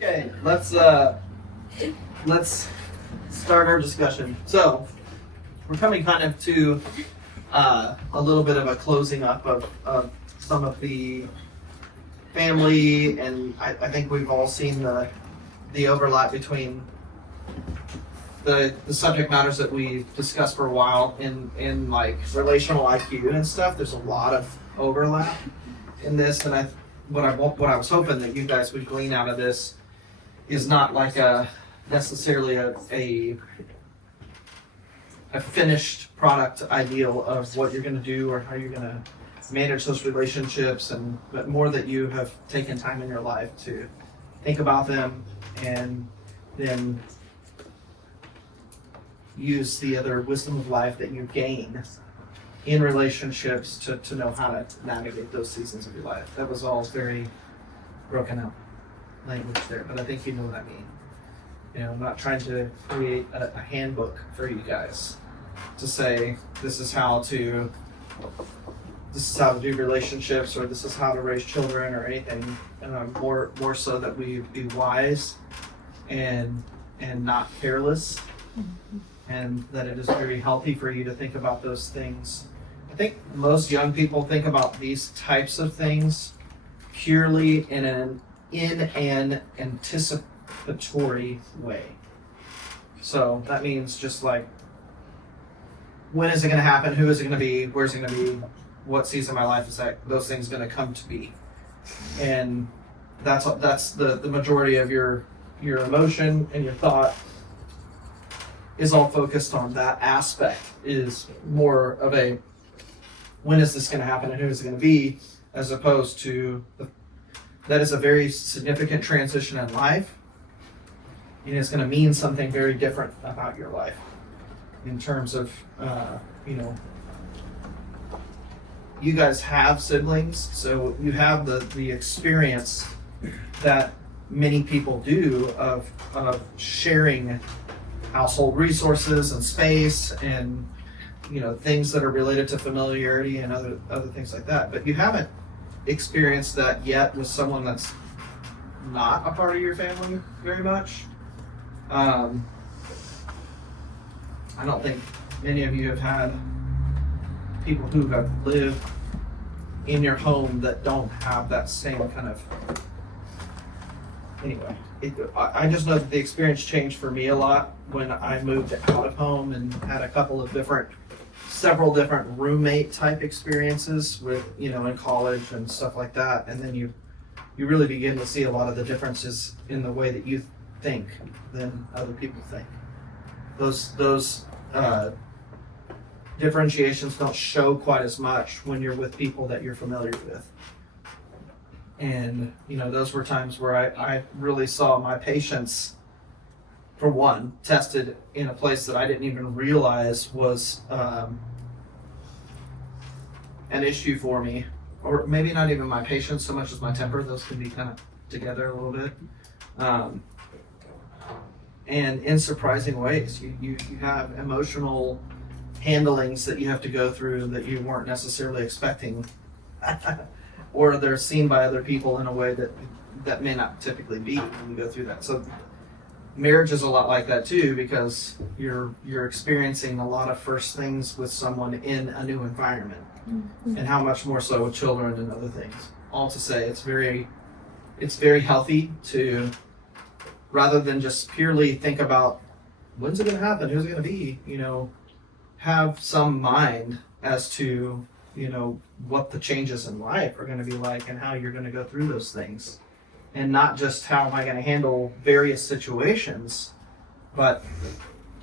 Okay, let's start our discussion. So we're coming kind of to a little bit of a closing up of some of the family, and I think we've all seen the overlap between the subject matters that we've discussed for a while in like relational IQ and stuff. There's a lot of overlap in this, and what I was hoping that you guys would glean out of this is not like necessarily a finished product ideal of what you're going to do or how you're going to manage those relationships, but more that you have taken time in your life to think about them and then use the other wisdom of life that you gain in relationships to know how to navigate those seasons of your life. That was all very broken up language there, but I think you know what I mean. You know, I'm not trying to create a handbook for you guys to say this is how to do relationships, or this is how to raise children, or anything. More so that we be wise and not careless, and that it is very healthy for you to think about those things. I think most young people think about these types of things purely in an anticipatory way. So that means just like, when is it going to happen? Who is it going to be? Where's it going to be? What season of my life is those things going to come to be? And that's the majority of your emotion and your thought is all focused on that aspect. Is more of a, when is this going to happen and who is it going to be, as opposed to that is a very significant transition in life, and it's going to mean something very different about your life in terms of you guys have siblings, so you have the experience that many people do of sharing household resources and space and things that are related to familiarity and other things like that. But you haven't experienced that yet with someone that's not a part of your family very much. I don't think many of you have had people who have lived in your home that don't have that same kind of. Anyway, I just know that the experience changed for me a lot when I moved out of home and had several different roommate type experiences with, in college and stuff like that. And then you really begin to see a lot of the differences in the way that you think than other people think. Those differentiations don't show quite as much when you're with people that you're familiar with. And, those were times where I really saw my patience, for one, tested in a place that I didn't even realize was an issue for me. Or maybe not even my patience so much as my temper. Those can be kind of together a little bit. And in surprising ways, you have emotional handlings that you have to go through that you weren't necessarily expecting. Or they're seen by other people in a way that may not typically be when you go through that. So marriage is a lot like that too, because you're experiencing a lot of first things with someone in a new environment. Mm-hmm. And how much more so with children and other things. All to say, it's very healthy to, rather than just purely think about when's it going to happen, who's it going to be, have some mind as to what the changes in life are going to be like and how you're going to go through those things, and not just how am I going to handle various situations, but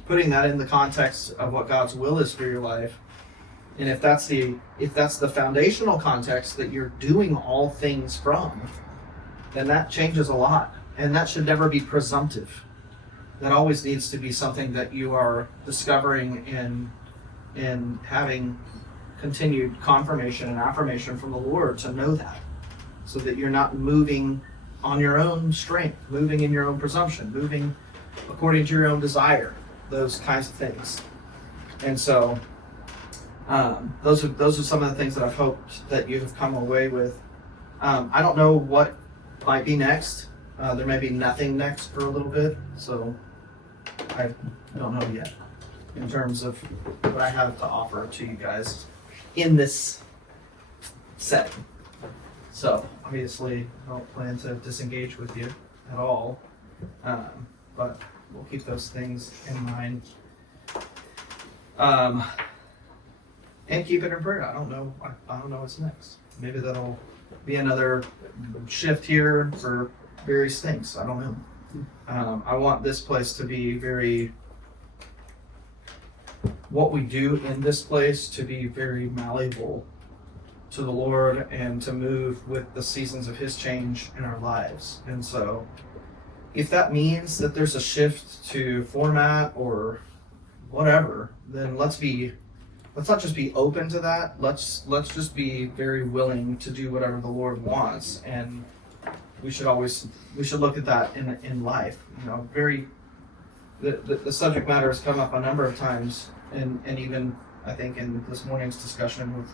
putting that in the context of what God's will is for your life. And if that's the foundational context that you're doing all things from, then that changes a lot, and that should never be presumptive. That always needs to be something that you are discovering and having continued confirmation and affirmation from the Lord to know that, so that you're not moving on your own strength, moving in your own presumption, moving according to your own desire, those kinds of things. And so those are some of the things that I've hoped that you have come away with. I don't know what might be next. There may be nothing next for a little bit, so I don't know yet in terms of what I have to offer to you guys in this setting. So obviously I don't plan to disengage with you at all, but we'll keep those things in mind. And keep it in prayer. I don't know what's next. Maybe that'll be another shift here for various things. I don't know. I want this place to be what we do in this place to be very malleable to the Lord and to move with the seasons of His change in our lives. And so if that means that there's a shift to format or whatever, then let's not just be open to that. Let's just be very willing to do whatever the Lord wants. And we should look at that in life. The subject matter has come up a number of times, and even I think in this morning's discussion with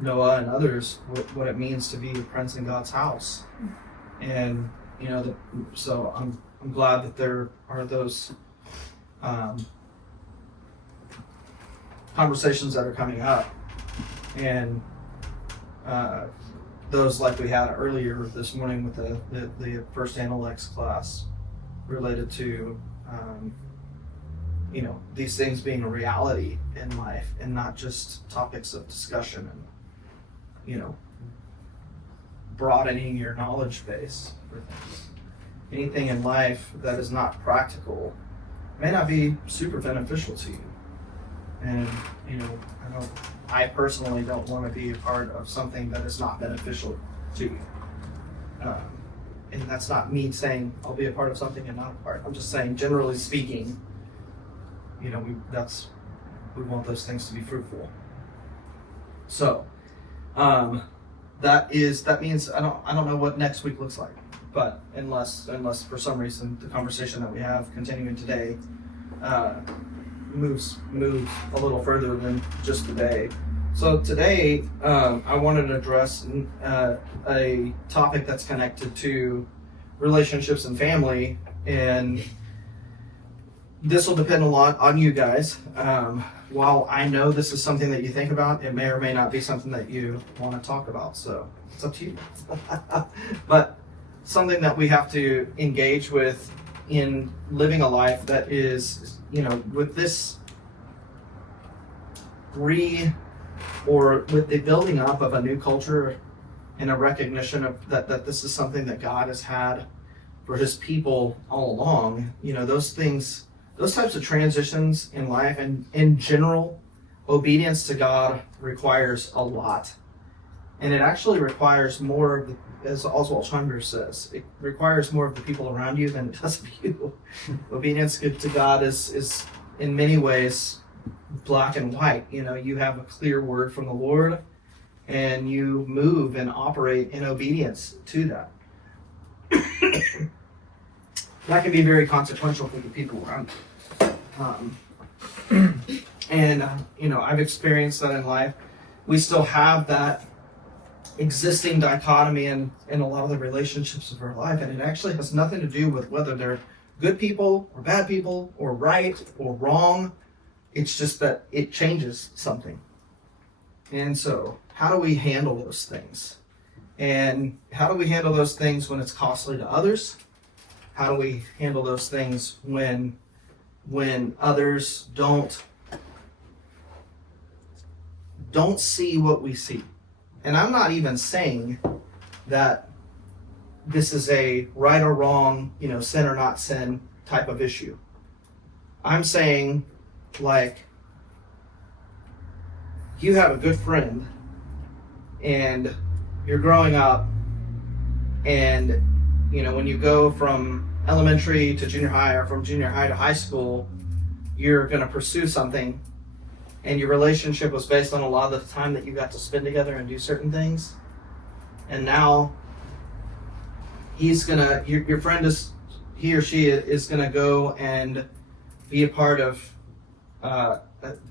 Noah and others, what it means to be a prince in God's house. And so I'm glad that there are those conversations that are coming up, and those like we had earlier this morning with the first Analects class related to these things being a reality in life and not just topics of discussion, and broadening your knowledge base for things. Anything in life that is not practical may not be super beneficial to you. And I personally don't want to be a part of something that is not beneficial to you. And that's not me saying I'll be a part of something and not a part. I'm just saying, generally speaking, we want those things to be fruitful. So that means I don't know what next week looks like, but unless for some reason the conversation that we have continuing today moves a little further than just today. So today I wanted to address a topic that's connected to relationships and family, and this will depend a lot on you guys. While I know this is something that you think about, it may or may not be something that you want to talk about, so it's up to you. But something that we have to engage with in living a life that is, with this with the building up of a new culture and a recognition of that this is something that God has had for His people all along. Those things, those types of transitions in life, and in general, obedience to God requires a lot. And it actually requires more of as Oswald Chambers says, it requires more of the people around you than it does of you. Obedience to God is in many ways black and white. You have a clear word from the Lord, and you move and operate in obedience to that. That can be very consequential for the people around you. And I've experienced that in life. We still have that existing dichotomy in a lot of the relationships of our life, and it actually has nothing to do with whether they're good people or bad people or right or wrong. It's just that it changes something. And so how do we handle those things? And how do we handle those things when it's costly to others? How do we handle those things when others don't see what we see? And I'm not even saying that this is a right or wrong, sin or not sin type of issue. I'm saying, like, you have a good friend and you're growing up, and when you go from elementary to junior high or from junior high to high school, you're going to pursue something, and your relationship was based on a lot of the time that you got to spend together and do certain things. And now your friend he or she is going to go and be a part of a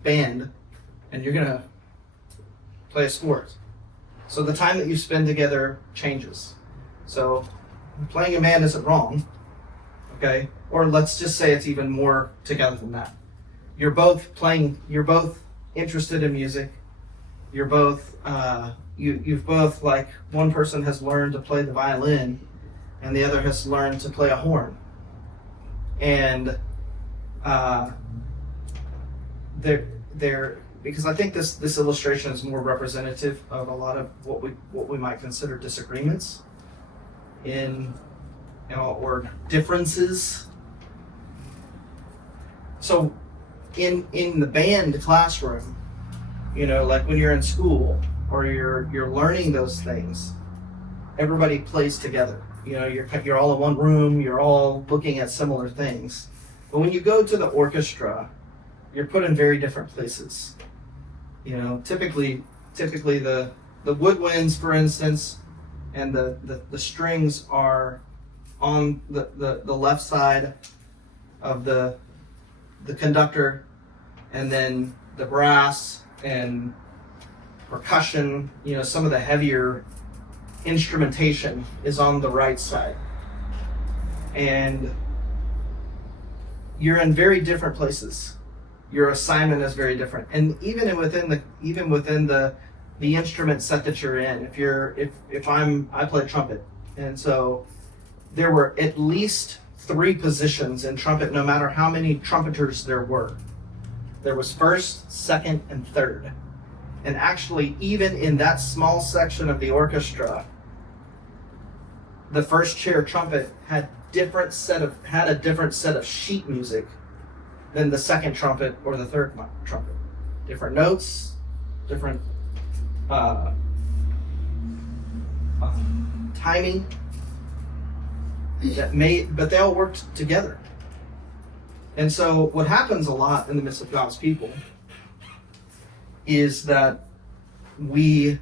band, and you're going to play a sport. So the time that you spend together changes. So Playing in band isn't wrong, okay? Or let's just say it's even more together than that. You're both interested in music. You're both, you've both, like, one person has learned to play the violin and the other has learned to play a horn. And because I think this illustration is more representative of a lot of what we might consider disagreements or differences. So in the band classroom, like when you're in school or you're learning those things, everybody plays together. You're all in one room, you're all looking at similar things. But when you go to the orchestra, you're put in very different places. Typically the woodwinds, for instance, and the strings are on the left side of the conductor, and then the brass and percussion, some of the heavier instrumentation is on the right side. And you're in very different places. Your assignment is very different. And even within the instrument set that you're in, I play trumpet, and so there were at least 3 positions in trumpet, no matter how many trumpeters there were. There was first, second, and third. And actually, even in that small section of the orchestra, the first chair trumpet had a different set of sheet music than the second trumpet or the third trumpet. Different notes, different timing, but they all worked together. And so what happens a lot in the midst of God's people is that we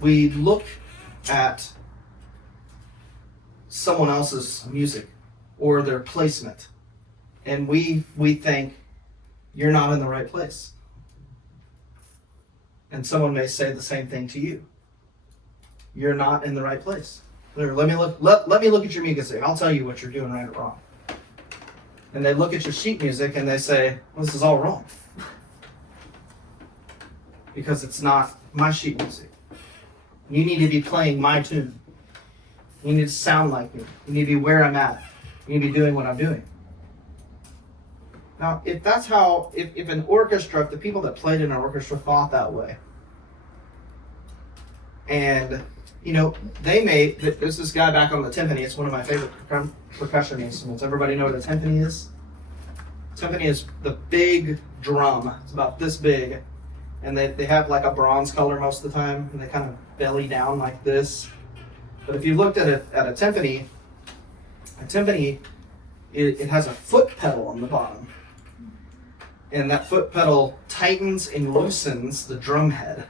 look at someone else's music or their placement, and we think, you're not in the right place. And someone may say the same thing to you. You're not in the right place. Let me look at your music. I'll tell you what you're doing right or wrong. And they look at your sheet music and they say, well, this is all wrong. Because it's not my sheet music. You need to be playing my tune. You need to sound like me. You need to be where I'm at. You need to be doing what I'm doing. Now, if an orchestra, if the people that played in an orchestra thought that way, and there's this guy back on the timpani. It's one of my favorite percussion instruments. Everybody know what a timpani is? Timpani is the big drum. It's about this big, and they have like a bronze color most of the time, and they kind of belly down like this. But if you looked at a timpani, it has a foot pedal on the bottom, and that foot pedal tightens and loosens the drum head.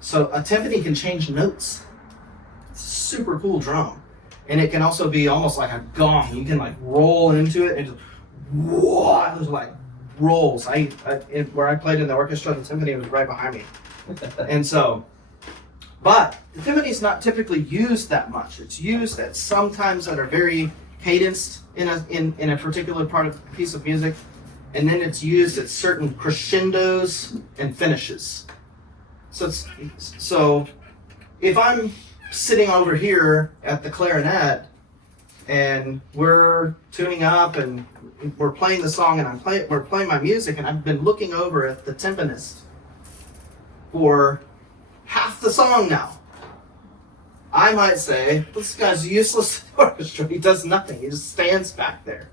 So a timpani can change notes. It's a super cool drum. And it can also be almost like a gong. You can like roll into it and just, whoa, those like rolls. Where I played in the orchestra, the timpani was right behind me. And so, but the timpani is not typically used that much. It's used at sometimes that are very cadenced in a particular part of a piece of music. And then it's used at certain crescendos and finishes. So if I'm sitting over here at the clarinet and we're tuning up and we're playing the song and we're playing my music, and I've been looking over at the timpanist for half the song now, I might say, this guy's useless in the orchestra. He does nothing. He just stands back there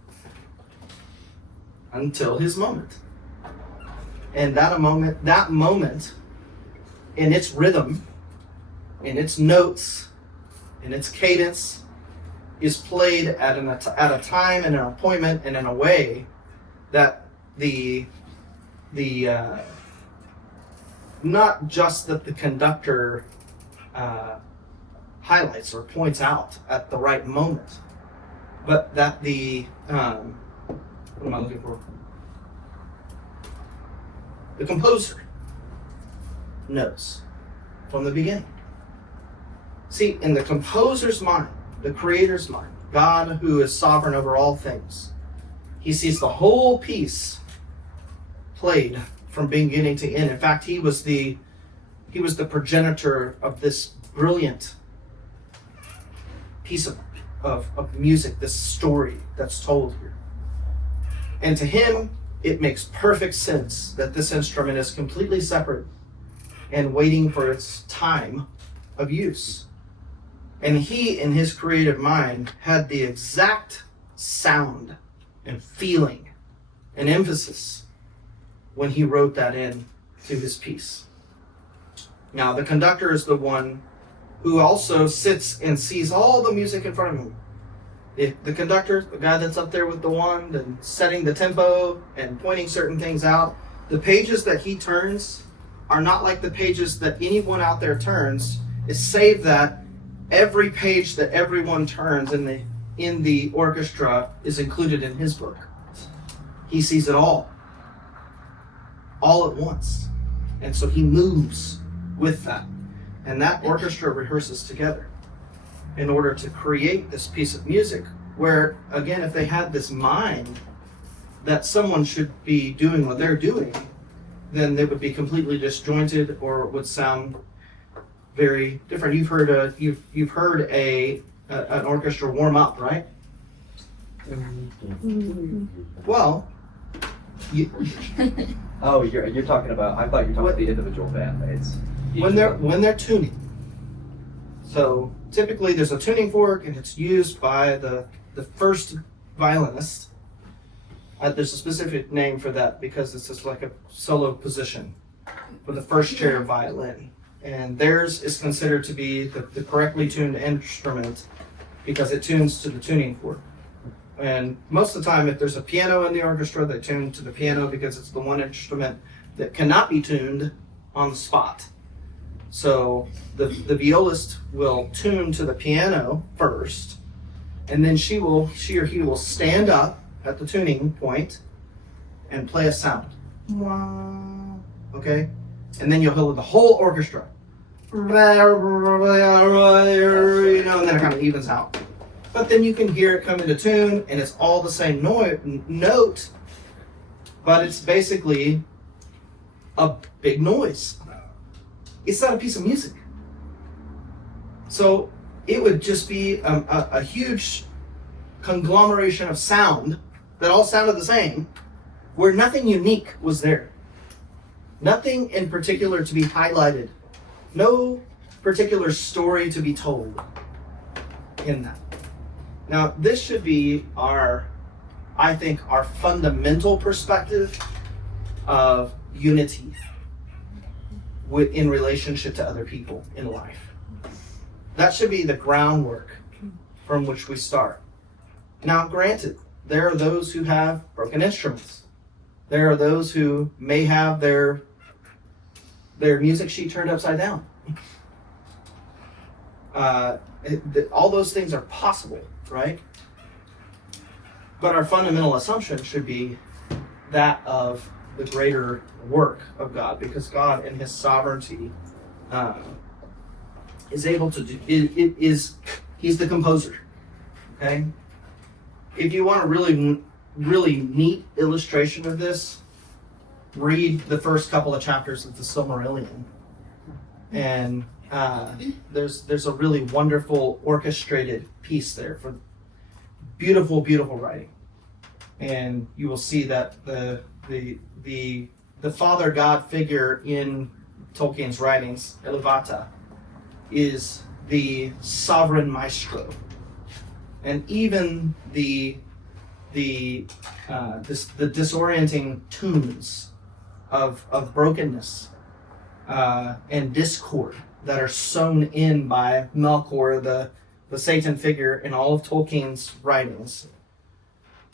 until his moment. And that moment in its rhythm, in its notes, in its cadence, is played at a time and an appointment and in a way that the not just that the conductor highlights or points out at the right moment, but that the what am I looking for? The composer knows from the beginning. See, in the composer's mind, the Creator's mind, God who is sovereign over all things. He sees the whole piece played from beginning to end. In fact, he was the progenitor of this brilliant piece of music, this story that's told here. And to him, it makes perfect sense that this instrument is completely separate and waiting for its time of use. And he, in his creative mind, had the exact sound and feeling and emphasis when he wrote that in to his piece. Now, the conductor is the one who also sits and sees all the music in front of him. The conductor, the guy that's up there with the wand and setting the tempo and pointing certain things out, the pages that he turns are not like the pages that anyone out there turns. It's save that every page that everyone turns in the orchestra is included in his book. He sees it all at once. And so he moves with that. And that orchestra rehearses together in order to create this piece of music where, again, if they had this mind that someone should be doing what they're doing, then they would be completely disjointed or would sound very different. You've heard an orchestra warm up, right? Well, you're talking about. I thought you were talking about the individual bandmates. When they're tuning. So typically there's a tuning fork and it's used by the first violinist. There's a specific name for that because it's just like a solo position for the first chair violin. And theirs is considered to be the correctly tuned instrument because it tunes to the tuning fork. And most of the time, if there's a piano in the orchestra, they tune to the piano because it's the one instrument that cannot be tuned on the spot. So the violist will tune to the piano first, and then she or he will stand up at the tuning point and play a sound. Okay? And then you'll hear the whole orchestra. And then it kind of evens out. But then you can hear it come into tune, and it's all the same note, but it's basically a big noise. It's not a piece of music. So it would just be a huge conglomeration of sound that all sounded the same, where nothing unique was there. Nothing in particular to be highlighted. No particular story to be told in that. Now, this should be our fundamental perspective of unity in relationship to other people in life. That should be the groundwork from which we start. Now, granted, there are those who have broken instruments. There are those who may have their music sheet turned upside down. All those things are possible, right? But our fundamental assumption should be that of the greater work of God, because God in his sovereignty is able to do it. He's the composer. Okay? If you want a really neat illustration of this, read the first couple of chapters of the Silmarillion. And there's a really wonderful orchestrated piece there for beautiful, beautiful writing. And you will see that the father god figure in Tolkien's writings, Iluvatar, is the sovereign maestro. And even the disorienting tunes of brokenness and discord that are sewn in by Melkor, the Satan figure in all of Tolkien's writings,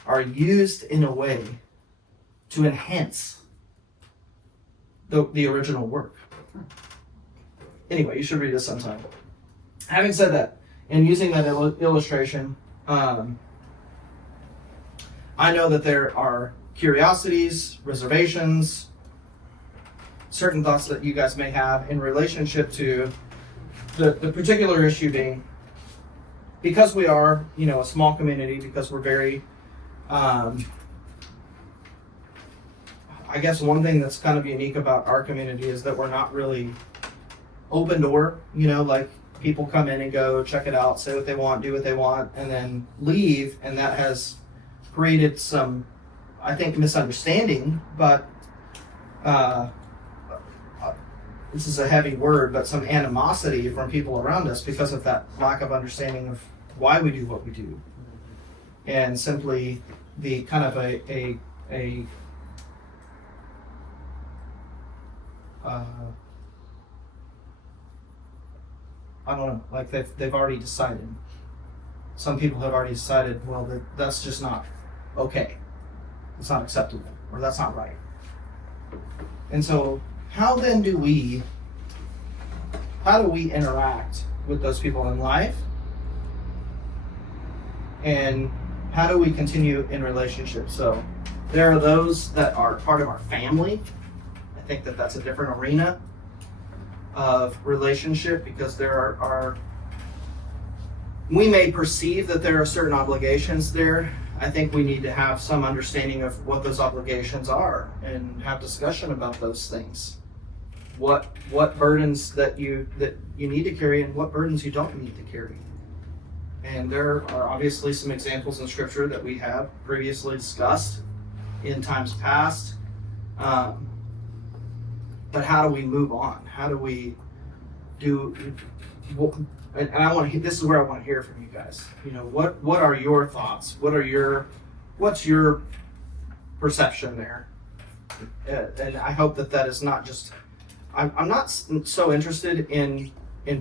are used in a way to enhance the original work. Anyway, you should read this sometime. Having said that, and using that illustration, I know that there are curiosities, reservations, certain thoughts that you guys may have in relationship to the particular issue being because we are, a small community, because we're very, I guess one thing that's kind of unique about our community is that we're not really open door, like people come in and go, check it out, say what they want, do what they want, and then leave. And that has created some, I think, misunderstanding, but this is a heavy word, but some animosity from people around us because of that lack of understanding of why we do what we do. And simply the kind of a I don't know, like they've already decided. Some people have already decided, well, that's just not okay. It's not acceptable, or that's not right. And so, how do we interact with those people in life? And how do we continue in relationships? So, there are those that are part of our family. I think that that's a different arena of relationship, because there are we may perceive that there are certain obligations there. I think we need to have some understanding of what those obligations are and have discussion about those things. What burdens that you need to carry and what burdens you don't need to carry. And there are obviously some examples in Scripture that we have previously discussed in times past. But how do we move on? How do we do? And I want to. This is where I want to hear from you guys. What are your thoughts? What's your perception there? And I hope that is not just. I'm not so interested in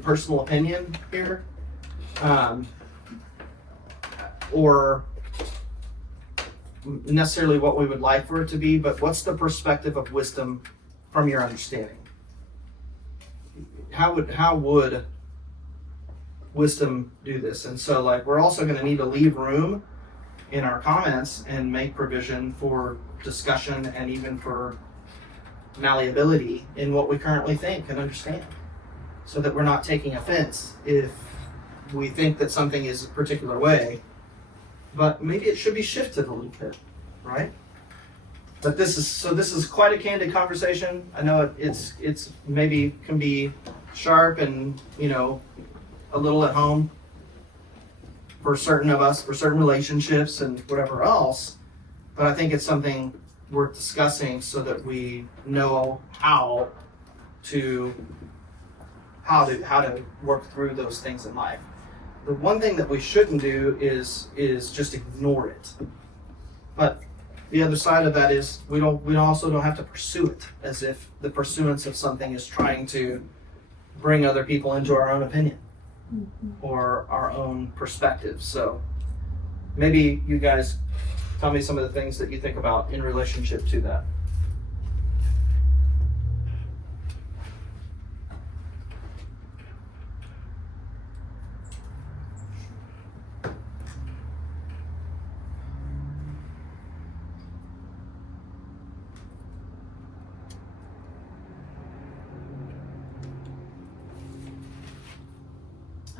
personal opinion here, or necessarily what we would like for it to be, but what's the perspective of wisdom from your understanding? How would wisdom do this? And so, we're also going to need to leave room in our comments and make provision for discussion and even for malleability in what we currently think and understand, so that we're not taking offense if we think that something is a particular way, but maybe it should be shifted a little bit, right? But this is quite a candid conversation. I know it's maybe can be sharp and a little at home for certain of us, for certain relationships and whatever else. But I think it's something worth discussing so that we know how to work through those things in life. The one thing that we shouldn't do is just ignore it. But the other side of that is we also don't have to pursue it as if the pursuance of something is trying to bring other people into our own opinion or our own perspective. So maybe you guys tell me some of the things that you think about in relationship to that.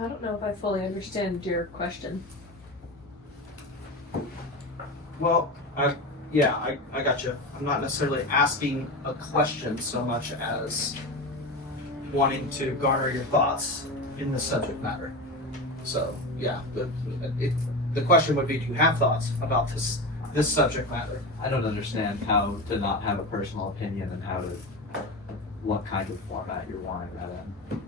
I don't know if I fully understand your question. Well, I got you. I'm not necessarily asking a question so much as wanting to garner your thoughts in the subject matter. So, yeah, the question would be, do you have thoughts about this subject matter? I don't understand how to not have a personal opinion and what kind of format you're wanting that in.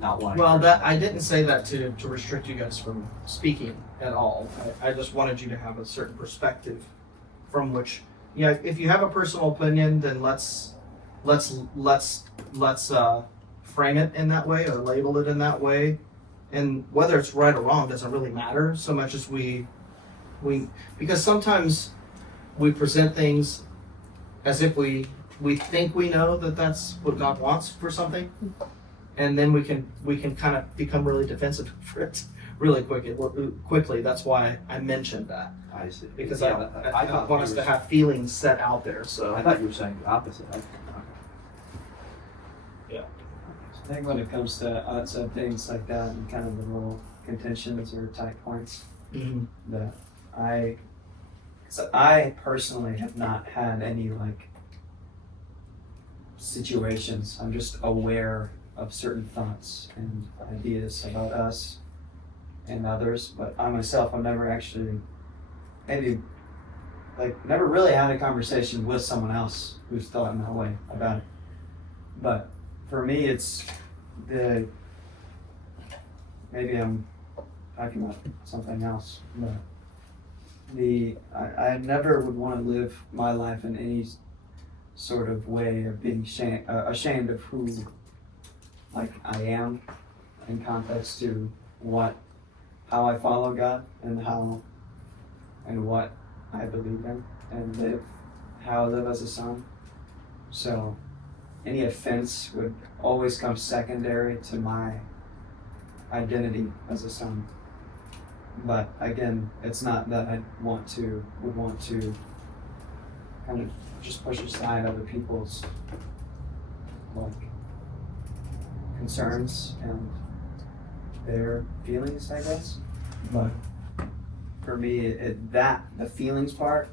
Not wanting. Well, I didn't say that to restrict you guys from speaking at all. I just wanted you to have a certain perspective from which, if you have a personal opinion, then let's frame it in that way or label it in that way. And whether it's right or wrong doesn't really matter so much as we because sometimes we present things as if we think we know that that's what God wants for something. And then we can kind of become really defensive for it really quickly. That's why I mentioned that. I see. Because Yeah, I don't want us to have feelings set out there. So I thought you were saying the opposite. I think when it comes to outside things like that and kind of the role contentions or tight points Mm-hmm. that I personally have not had any like situations. I'm just aware of certain thoughts and ideas about us and others, but I myself, I've never actually, maybe, like, never really had a conversation with someone else who's thought in that way about it. But for me, it's maybe I'm talking about something else, but I never would want to live my life in any sort of way of being ashamed of who, like, I am in context to how I follow God and what I believe in and how I live as a son. So any offense would always come secondary to my identity as a son. But again, it's not that I would want to kind of just push aside other people's like concerns and their feelings, I guess. But for me, the feelings part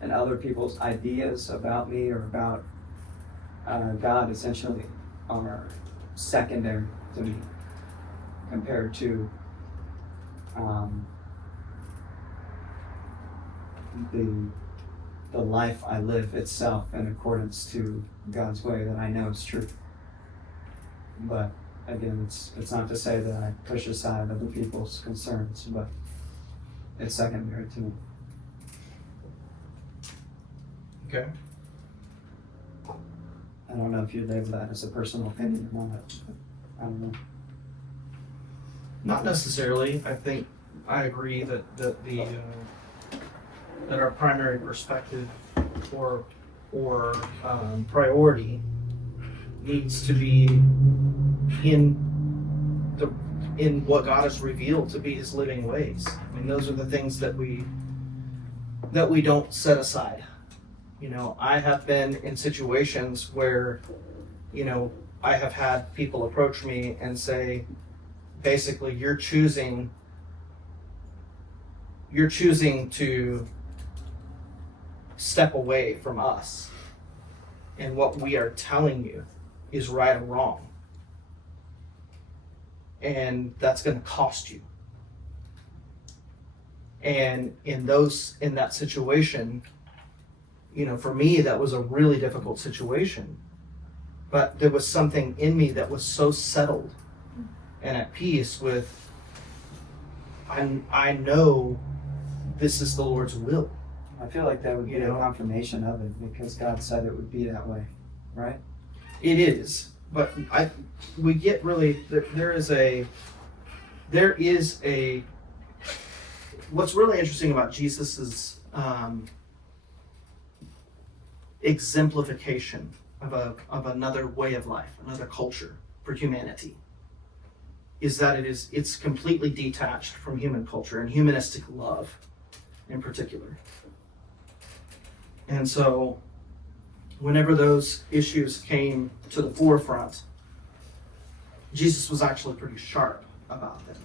and other people's ideas about me or about God essentially are secondary to me compared to the life I live itself in accordance to God's way that I know is true. But again, it's not to say that I push aside other people's concerns, but it's secondary to me. Okay. I don't know if you label that as a personal opinion or not. But I don't know. Not necessarily. I think I agree that our primary perspective or priority needs to be in what God has revealed to be His living ways. I mean, those are the things that we don't set aside. You know, I have been in situations where, you know, I have had people approach me and say, basically, you're choosing to step away from us, and what we are telling you is right or wrong, and that's going to cost you. And in that situation, you know, for me, that was a really difficult situation, but there was something in me that was so settled and at peace with, I know this is the Lord's will. I feel like that would be You know? a confirmation of it because God said it would be that way, right? It is, but we get really, there is a, what's really interesting about Jesus's exemplification of another way of life, another culture for humanity, is that it's completely detached from human culture and humanistic love in particular. And so whenever those issues came to the forefront, Jesus was actually pretty sharp about them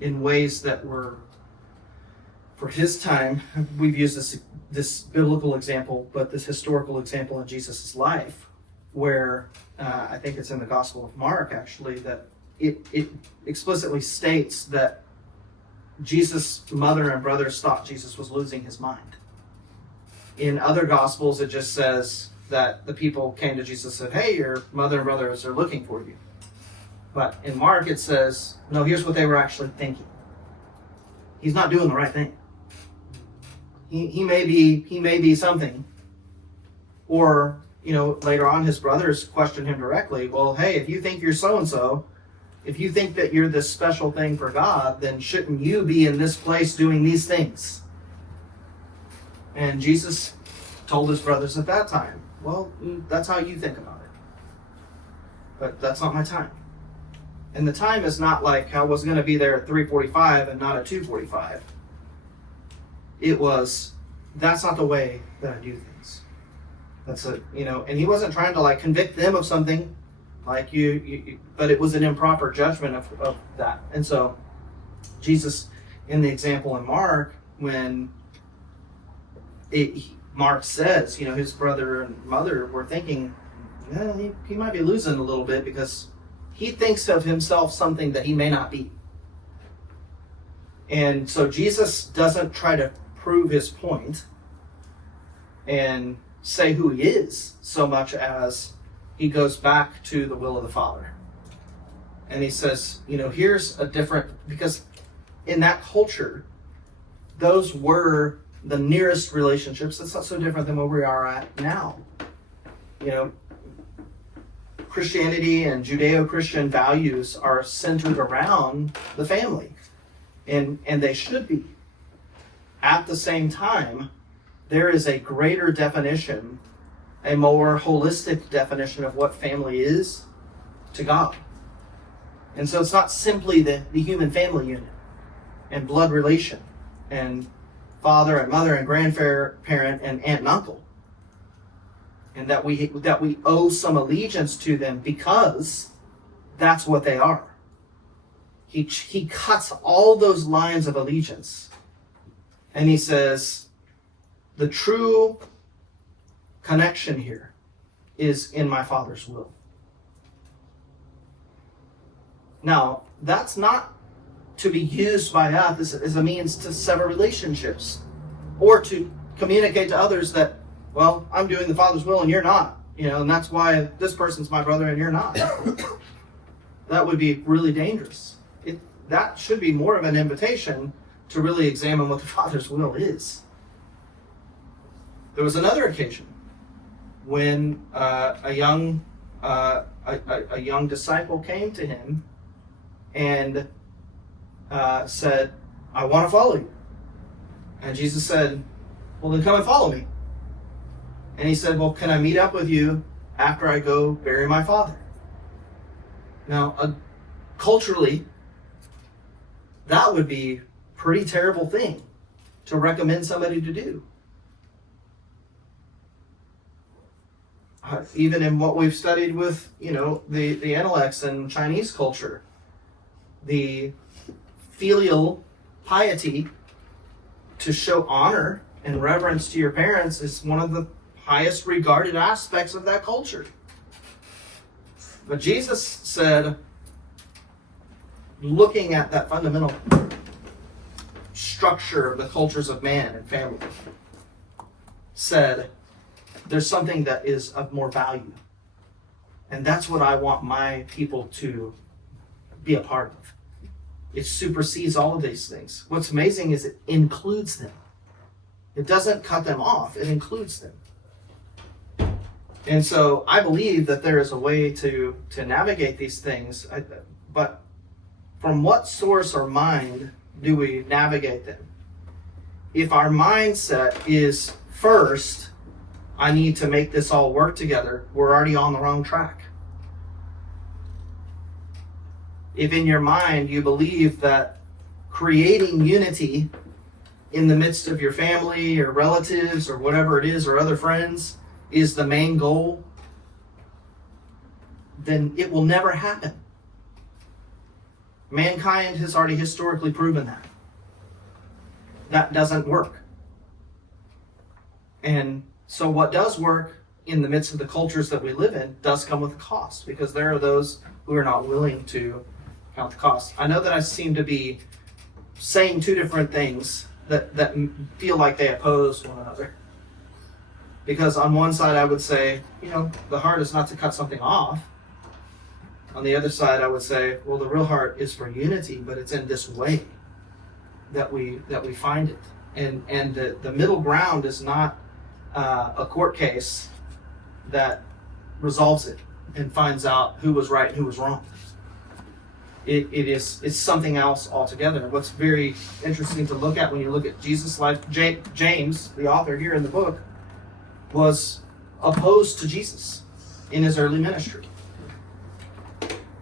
in ways that were, for his time, we've used this biblical example, but this historical example in Jesus' life, where I think it's in the Gospel of Mark, actually, that it explicitly states that Jesus' mother and brothers thought Jesus was losing his mind. In other Gospels, it just says that the people came to Jesus and said, hey, your mother and brothers are looking for you. But in Mark, it says, no, here's what they were actually thinking. He's not doing the right thing. He may be something. Or, you know, later on, his brothers question him directly, well, hey, if you think you're so-and-so, if you think that you're this special thing for God, then shouldn't you be in this place doing these things? And Jesus told his brothers at that time, well, that's how you think about it. But that's not my time. And the time is not like I was going to be there at 3:45 and not at 2:45. It was, that's not the way that I do things. That's a, you know, and he wasn't trying to like convict them of something like you but it was an improper judgment of that. And so Jesus, in the example in Mark, when Mark says, his brother and mother were thinking, he might be losing a little bit because he thinks of himself something that he may not be. And so Jesus doesn't try to prove his point and say who he is so much as he goes back to the will of the Father. And he says, here's a different, because in that culture, those were the nearest relationships. That's not so different than where we are at now. Christianity and Judeo-Christian values are centered around the family. And they should be. At the same time, there is a greater definition, a more holistic definition of what family is to God. And so it's not simply the human family unit and blood relation and father and mother and grandparent and aunt and uncle. And that we owe some allegiance to them because that's what they are. He cuts all those lines of allegiance. And he says, the true connection here is in my Father's will. Now, that's not to be used by us as a means to sever relationships or to communicate to others that, well, I'm doing the Father's will and you're not. And that's why this person's my brother and you're not. That would be really dangerous. That should be more of an invitation to really examine what the Father's will is. There was another occasion when a young disciple came to him and said, I want to follow you. And Jesus said, well, then come and follow me. And he said, well, can I meet up with you after I go bury my father? Now, culturally, that would be a pretty terrible thing to recommend somebody to do. Even in what we've studied with, the intellects and Chinese culture, the filial piety to show honor and reverence to your parents is one of the highest regarded aspects of that culture. But Jesus said, looking at that fundamental structure of the cultures of man and family, said, there's something that is of more value. And that's what I want my people to be a part of. It supersedes all of these things. What's amazing is it includes them. It doesn't cut them off, it includes them. And so I believe that there is a way to navigate these things, but from what source or mind do we navigate them? If our mindset is first, I need to make this all work together, we're already on the wrong track. If in your mind you believe that creating unity in the midst of your family or relatives or whatever it is or other friends is the main goal, then it will never happen. Mankind has already historically proven that. That doesn't work. And so what does work in the midst of the cultures that we live in does come with a cost, because there are those who are not willing to count the cost. I know that I seem to be saying two different things that feel like they oppose one another. Because on one side I would say, the heart is not to cut something off. On the other side I would say, well, the real heart is for unity, but it's in this way that we find it. And the middle ground is not a court case that resolves it and finds out who was right and who was wrong. It's something else altogether. What's very interesting to look at when you look at Jesus' life, James, the author here in the book, was opposed to Jesus in his early ministry.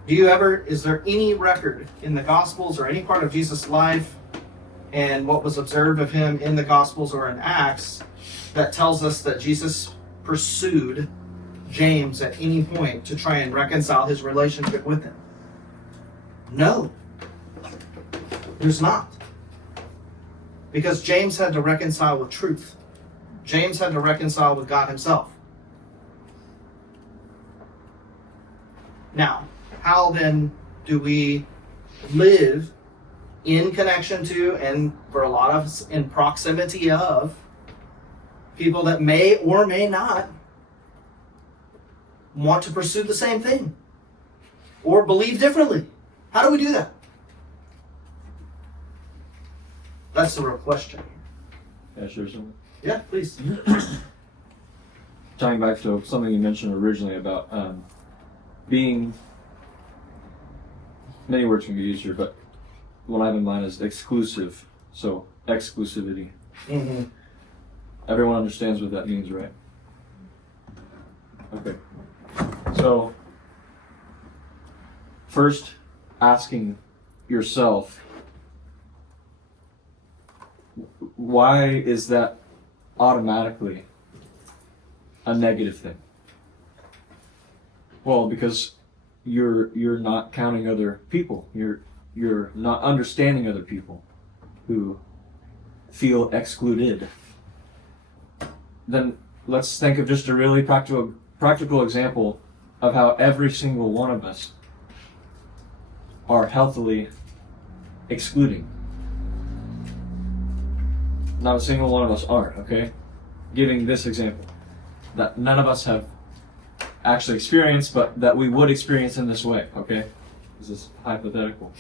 Is there any record in the Gospels or any part of Jesus' life and what was observed of him in the Gospels or in Acts that tells us that Jesus pursued James at any point to try and reconcile his relationship with him? No. There's not. Because James had to reconcile with truth. James had to reconcile with God himself. Now, how then do we live in connection to, and for a lot of us in proximity of, people that may or may not want to pursue the same thing or believe differently? How do we do that? That's the real question. Can I share something? Yeah, please. Tying back to something you mentioned originally about being, many words can be used here, but one I have in mind is exclusive. So, exclusivity. Mm-hmm. Everyone understands what that means, right? Okay. So, first, asking yourself, why is that automatically a negative thing? Well, because you're not counting other people. You're not understanding other people who feel excluded. Then let's think of just a really practical example of how every single one of us are healthily excluding. Not a single one of us aren't, okay? Giving this example that none of us have actually experienced, but that we would experience in this way, okay? This is hypothetical.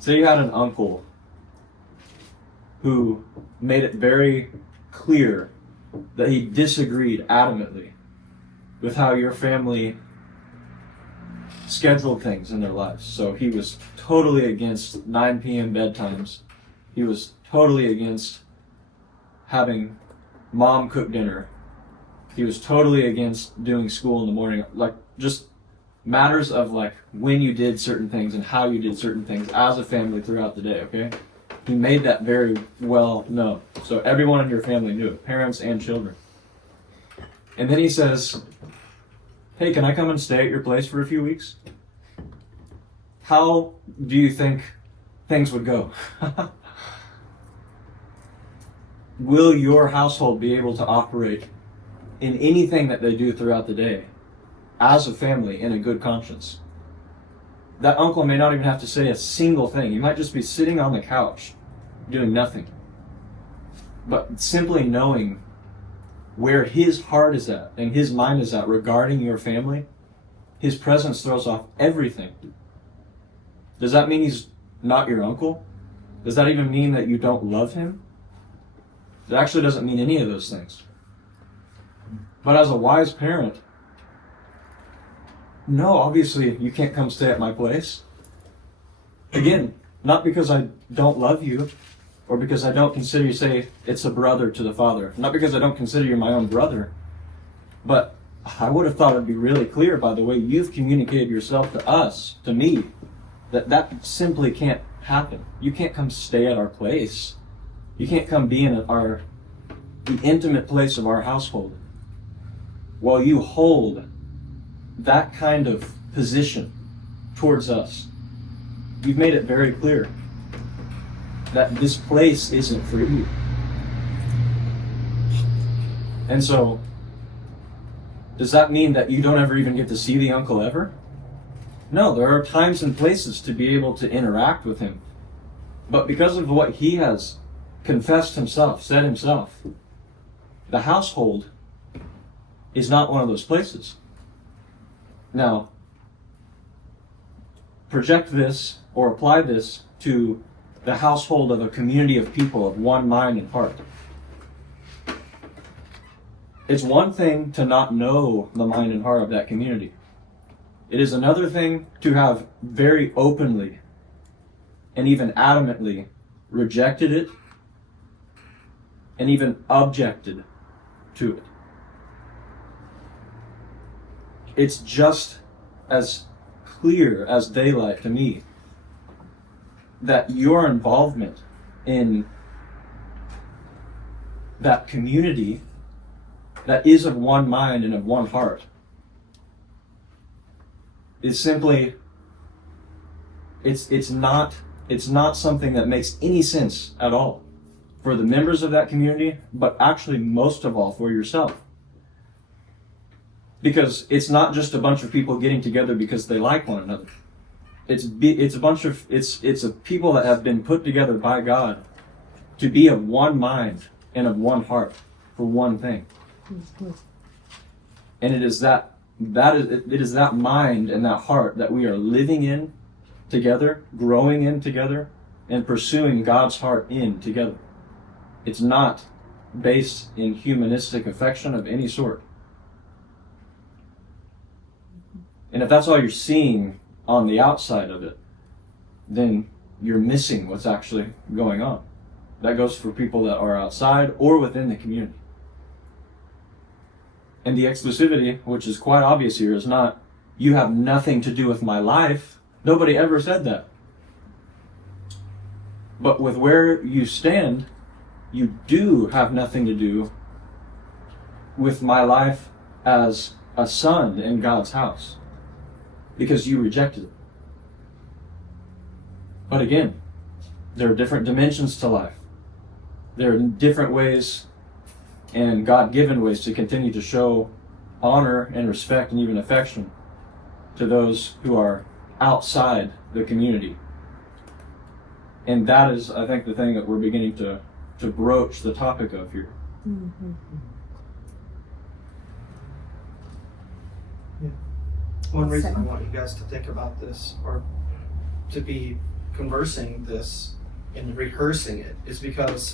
Say you had an uncle who made it very clear that he disagreed adamantly with how your family scheduled things in their lives. So he was totally against 9 p.m. bedtimes. He was totally against having mom cook dinner. He was totally against doing school in the morning. Like, just matters of like when you did certain things and how you did certain things as a family throughout the day, okay? He made that very well known. So everyone in your family knew it, parents and children. And then he says, hey, can I come and stay at your place for a few weeks? How do you think things would go? Will your household be able to operate in anything that they do throughout the day as a family in a good conscience? That uncle may not even have to say a single thing. He might just be sitting on the couch doing nothing. But simply knowing where his heart is at and his mind is at regarding your family, his presence throws off everything. Does that mean he's not your uncle? Does that even mean that you don't love him? It actually doesn't mean any of those things. But as a wise parent, no, obviously you can't come stay at my place. Again, not because I don't love you or because I don't consider you, say, it's a brother to the father. Not because I don't consider you my own brother. But I would have thought it'd be really clear by the way you've communicated yourself to us, to me, that simply can't happen. You can't come stay at our place. You can't come be in the intimate place of our household while you hold that kind of position towards us. You've made it very clear that this place isn't for you. And so, does that mean that you don't ever even get to see the uncle ever? No, there are times and places to be able to interact with him. But because of what he has confessed himself, said himself, the household is not one of those places. Now, project this or apply this to the household of a community of people of one mind and heart. It's one thing to not know the mind and heart of that community. It is another thing to have very openly and even adamantly rejected it and even objected to it. It's just as clear as daylight to me that your involvement in that community that is of one mind and of one heart is simply, it's not it's not something that makes any sense at all for the members of that community, but actually most of all for yourself. Because it's not just a bunch of people getting together because they like one another. It's a people that have been put together by God to be of one mind and of one heart for one thing. And it is that mind and that heart that we are living in together, growing in together, and pursuing God's heart in together. It's not based in humanistic affection of any sort. And if that's all you're seeing on the outside of it, then you're missing what's actually going on. That goes for people that are outside or within the community. And the exclusivity, which is quite obvious here, is not, you have nothing to do with my life. Nobody ever said that. But with where you stand, you do have nothing to do with my life as a son in God's house, because you rejected it. But again, there are different dimensions to life. There are different ways and God-given ways to continue to show honor and respect and even affection to those who are outside the community. And that is, I think, the thing that we're beginning to broach the topic of here. Mm-hmm. One reason I want you guys to think about this, or to be conversing this and rehearsing it, is because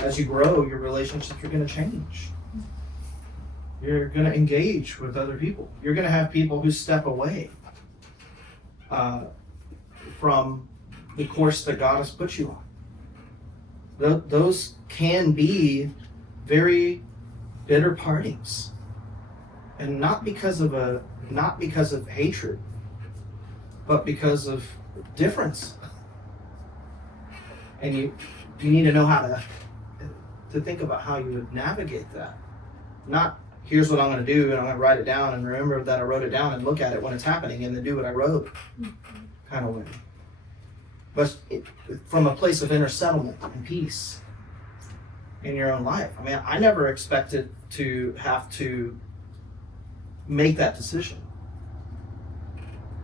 as you grow, your relationships are going to change. You're going to engage with other people. You're going to have people who step away from the course that God has put you on. Those can be very bitter partings, and not because of hatred, but because of difference. And you need to know how to think about how you would navigate that. Not, here's what I'm going to do, and I'm going to write it down and remember that I wrote it down and look at it when it's happening and then do what I wrote, kind of way. But from a place of inner settlement and peace in your own life. I mean, I never expected to have to make that decision.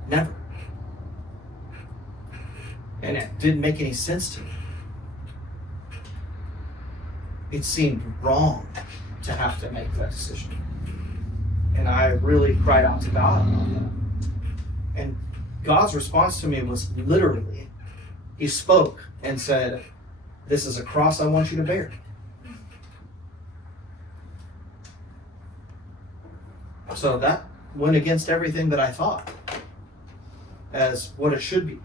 Never. And it didn't make any sense to me. It seemed wrong to have to make that decision. And I really cried out to God about that. And God's response to me was literally, He spoke and said, "This is a cross I want you to bear." So that went against everything that I thought as what it should be.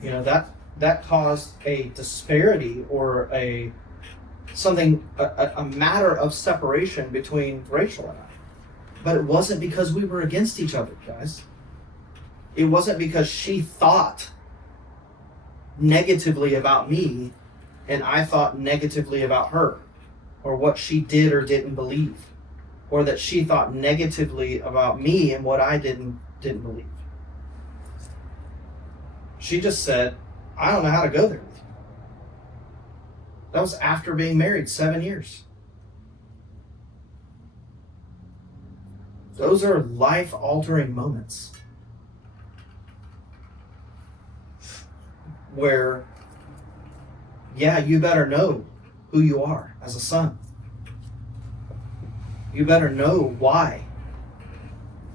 You know, that caused a disparity or a matter of separation between Rachel and I. But it wasn't because we were against each other, guys. It wasn't because she thought negatively about me and I thought negatively about her, or what she did or didn't believe, or that she thought negatively about me and what I didn't believe. She just said, "I don't know how to go there with you." That was after being married 7 years. Those are life-altering moments where, yeah, you better know who you are as a son. You better know why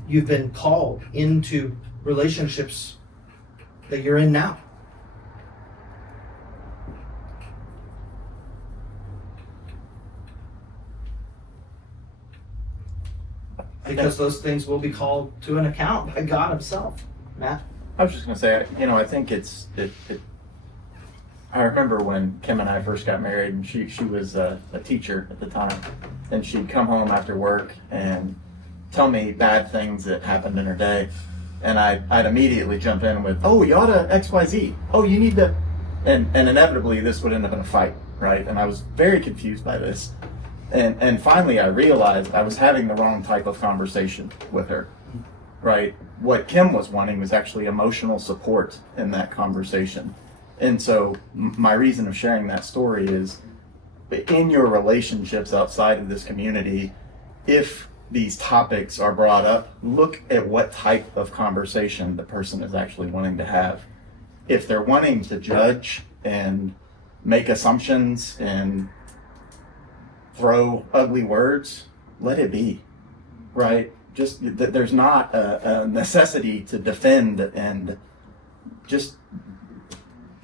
you've been called into relationships that you're in now. Because those things will be called to an account by God Himself. Matt? I was just going to say, I think I remember when Kim and I first got married, and she was a teacher at the time, and she'd come home after work and tell me bad things that happened in her day, and I'd immediately jump in with, "Oh, you ought to XYZ. Oh, you need to," and inevitably this would end up in a fight, right? And I was very confused by this. And finally I realized I was having the wrong type of conversation with her. right? What Kim was wanting was actually emotional support in that conversation. And so my reason of sharing that story is, in your relationships outside of this community, if these topics are brought up, look at what type of conversation the person is actually wanting to have. If they're wanting to judge and make assumptions and throw ugly words, let it be, right? Just there's not a necessity to defend, and just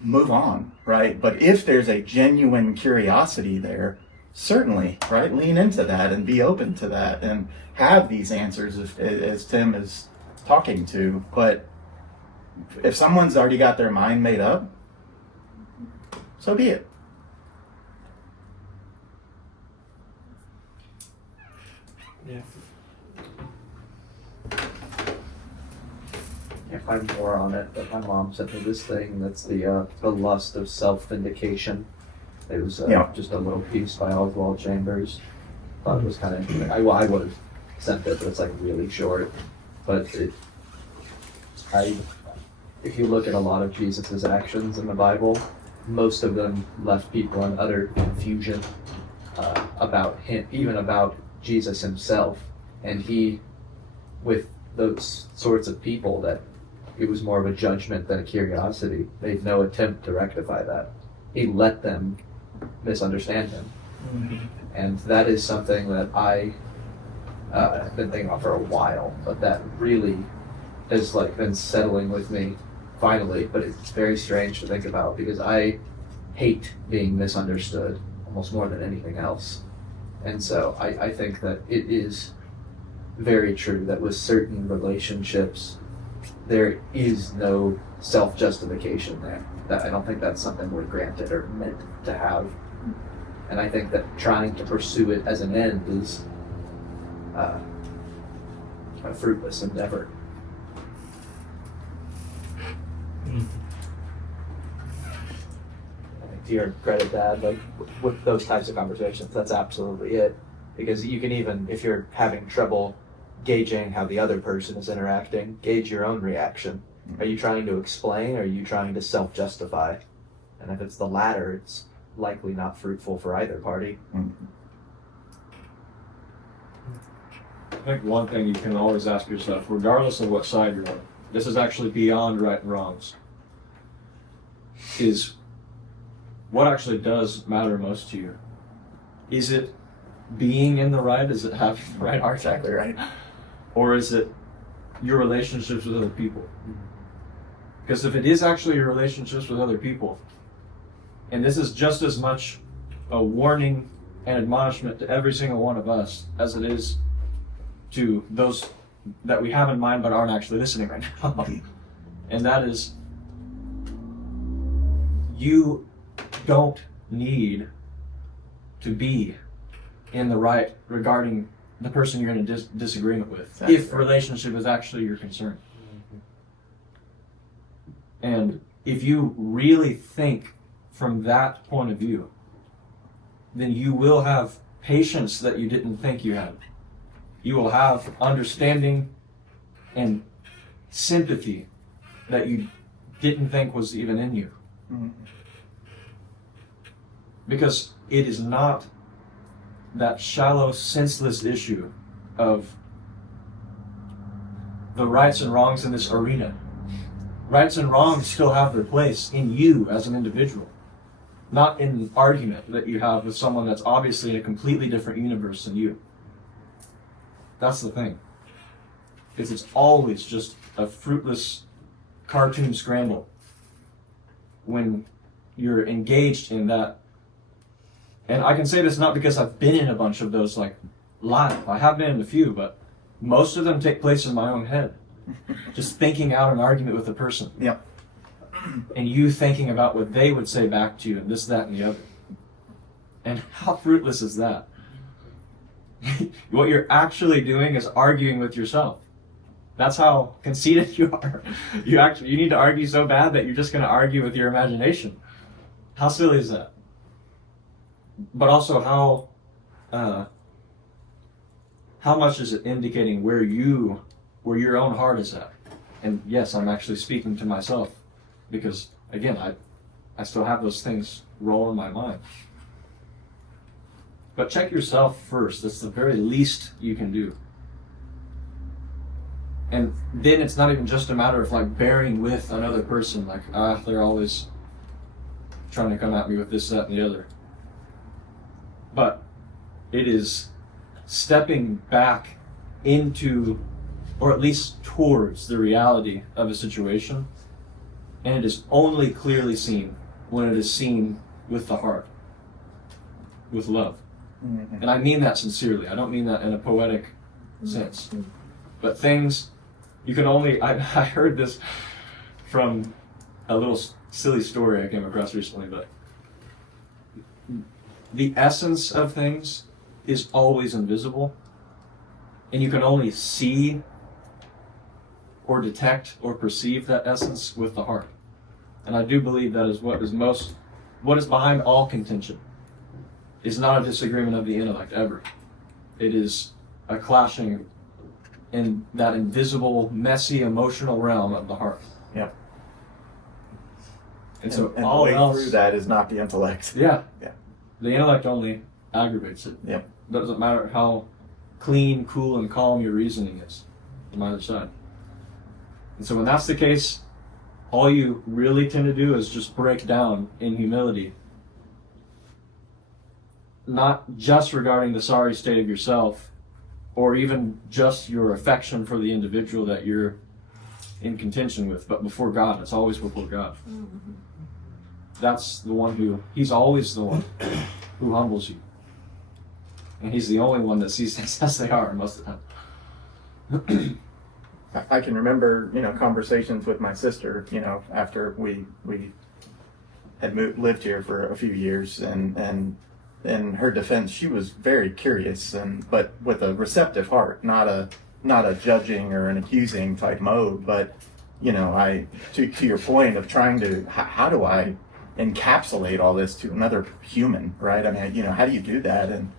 move on, right? But if there's a genuine curiosity there, certainly, right, lean into that and be open to that and have these answers as Tim is talking to. But if someone's already got their mind made up, so be it. Yeah. Can't find more on it, but my mom sent me this thing that's the lust of self-vindication. It was Yeah. just a little piece by Oswald Chambers. Thought it was kind of interesting. I would have sent it, but it's like really short. But if you look at a lot of Jesus's actions in the Bible, most of them left people in utter confusion about him, even about Jesus himself. And he, with those sorts of people, that it was more of a judgment than a curiosity, made no attempt to rectify that. He let them misunderstand him. Mm-hmm. And that is something that I have been thinking about for a while, but that really has like been settling with me finally. But it's very strange to think about, because I hate being misunderstood almost more than anything else. And so I think that it is very true that with certain relationships, there is no self-justification there. That I don't think that's something we're granted or meant to have. And I think that trying to pursue it as an end is a fruitless endeavor. To your credit, Dad, like with those types of conversations, that's absolutely it. Because you can even, if you're having trouble gauging how the other person is interacting, gauge your own reaction. Are you trying to explain, or are you trying to self-justify? And if it's the latter, it's likely not fruitful for either party. I think one thing you can always ask yourself, regardless of what side you're on, this is actually beyond right and wrongs, is what actually does matter most to you? Is it being in the right? Is it having the right heart? Exactly right. Or is it your relationships with other people? Because if it is actually your relationships with other people, and this is just as much a warning and admonishment to every single one of us as it is to those that we have in mind but aren't actually listening right now. And that is, you don't need to be in the right regarding the person you're in a disagreement with, Exactly. if relationship is actually your concern. And if you really think from that point of view, then you will have patience that you didn't think you had. You will have understanding and sympathy that you didn't think was even in you. Because it is not that shallow, senseless issue of the rights and wrongs in this arena. Rights and wrongs still have their place in you as an individual, not in an argument that you have with someone that's obviously in a completely different universe than you. That's the thing. Because it's always just a fruitless cartoon scramble when you're engaged in that. And I can say this not because I've been in a bunch of those like live. I have been in a few, but most of them take place in my own head. Just thinking out an argument with a person. Yep. And you thinking about what they would say back to you and this, that, and the other. And how fruitless is that? What you're actually doing is arguing with yourself. That's how conceited you are. You need to argue so bad that you're just going to argue with your imagination. How silly is that? But also how much is it indicating where you where your own heart is at. And yes, I'm actually speaking to myself because, again, I still have those things roll in my mind. But check yourself first. That's the very least you can do. And then it's not even just a matter of like bearing with another person, like, they're always trying to come at me with this, that, and the other. But it is stepping back into, or at least towards, the reality of a situation, and it is only clearly seen when it is seen with the heart, with love. Mm-hmm. And I mean that sincerely. I don't mean that in a poetic sense. But things, you can only, I heard this from a little silly story I came across recently, but the essence of things is always invisible, and you can only see or detect or perceive that essence with the heart. And I do believe that is what is behind all contention. Is not a disagreement of the intellect ever. It is a clashing in that invisible, messy, emotional realm of the heart. Yep. And so and all the way else, through that is not the intellect. yeah, Yeah. the intellect only aggravates it. Yep. Doesn't matter how clean, cool, and calm your reasoning is from either side. And so when that's the case, all you really tend to do is just break down in humility. Not just regarding the sorry state of yourself, or even just your affection for the individual that you're in contention with, but before God. It's always before God. Mm-hmm. That's the one he's always the one who humbles you. And he's the only one that sees things as they are most of the time. I can remember, conversations with my sister, after we had lived here for a few years, and in her defense, she was very curious, but with a receptive heart, not a judging or an accusing type mode. But to your point of trying to, how do I encapsulate all this to another human, right? I mean, how do you do that? And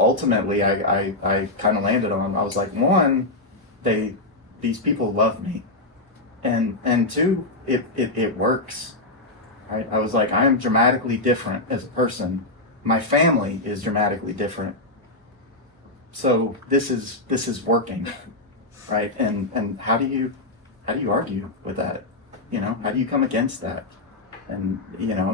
ultimately, I kind of landed on, I was like, one, these people love me, and two, it works. Right? I was like, I am dramatically different as a person. My family is dramatically different. So this is working, right? And how do you argue with that? How do you come against that? And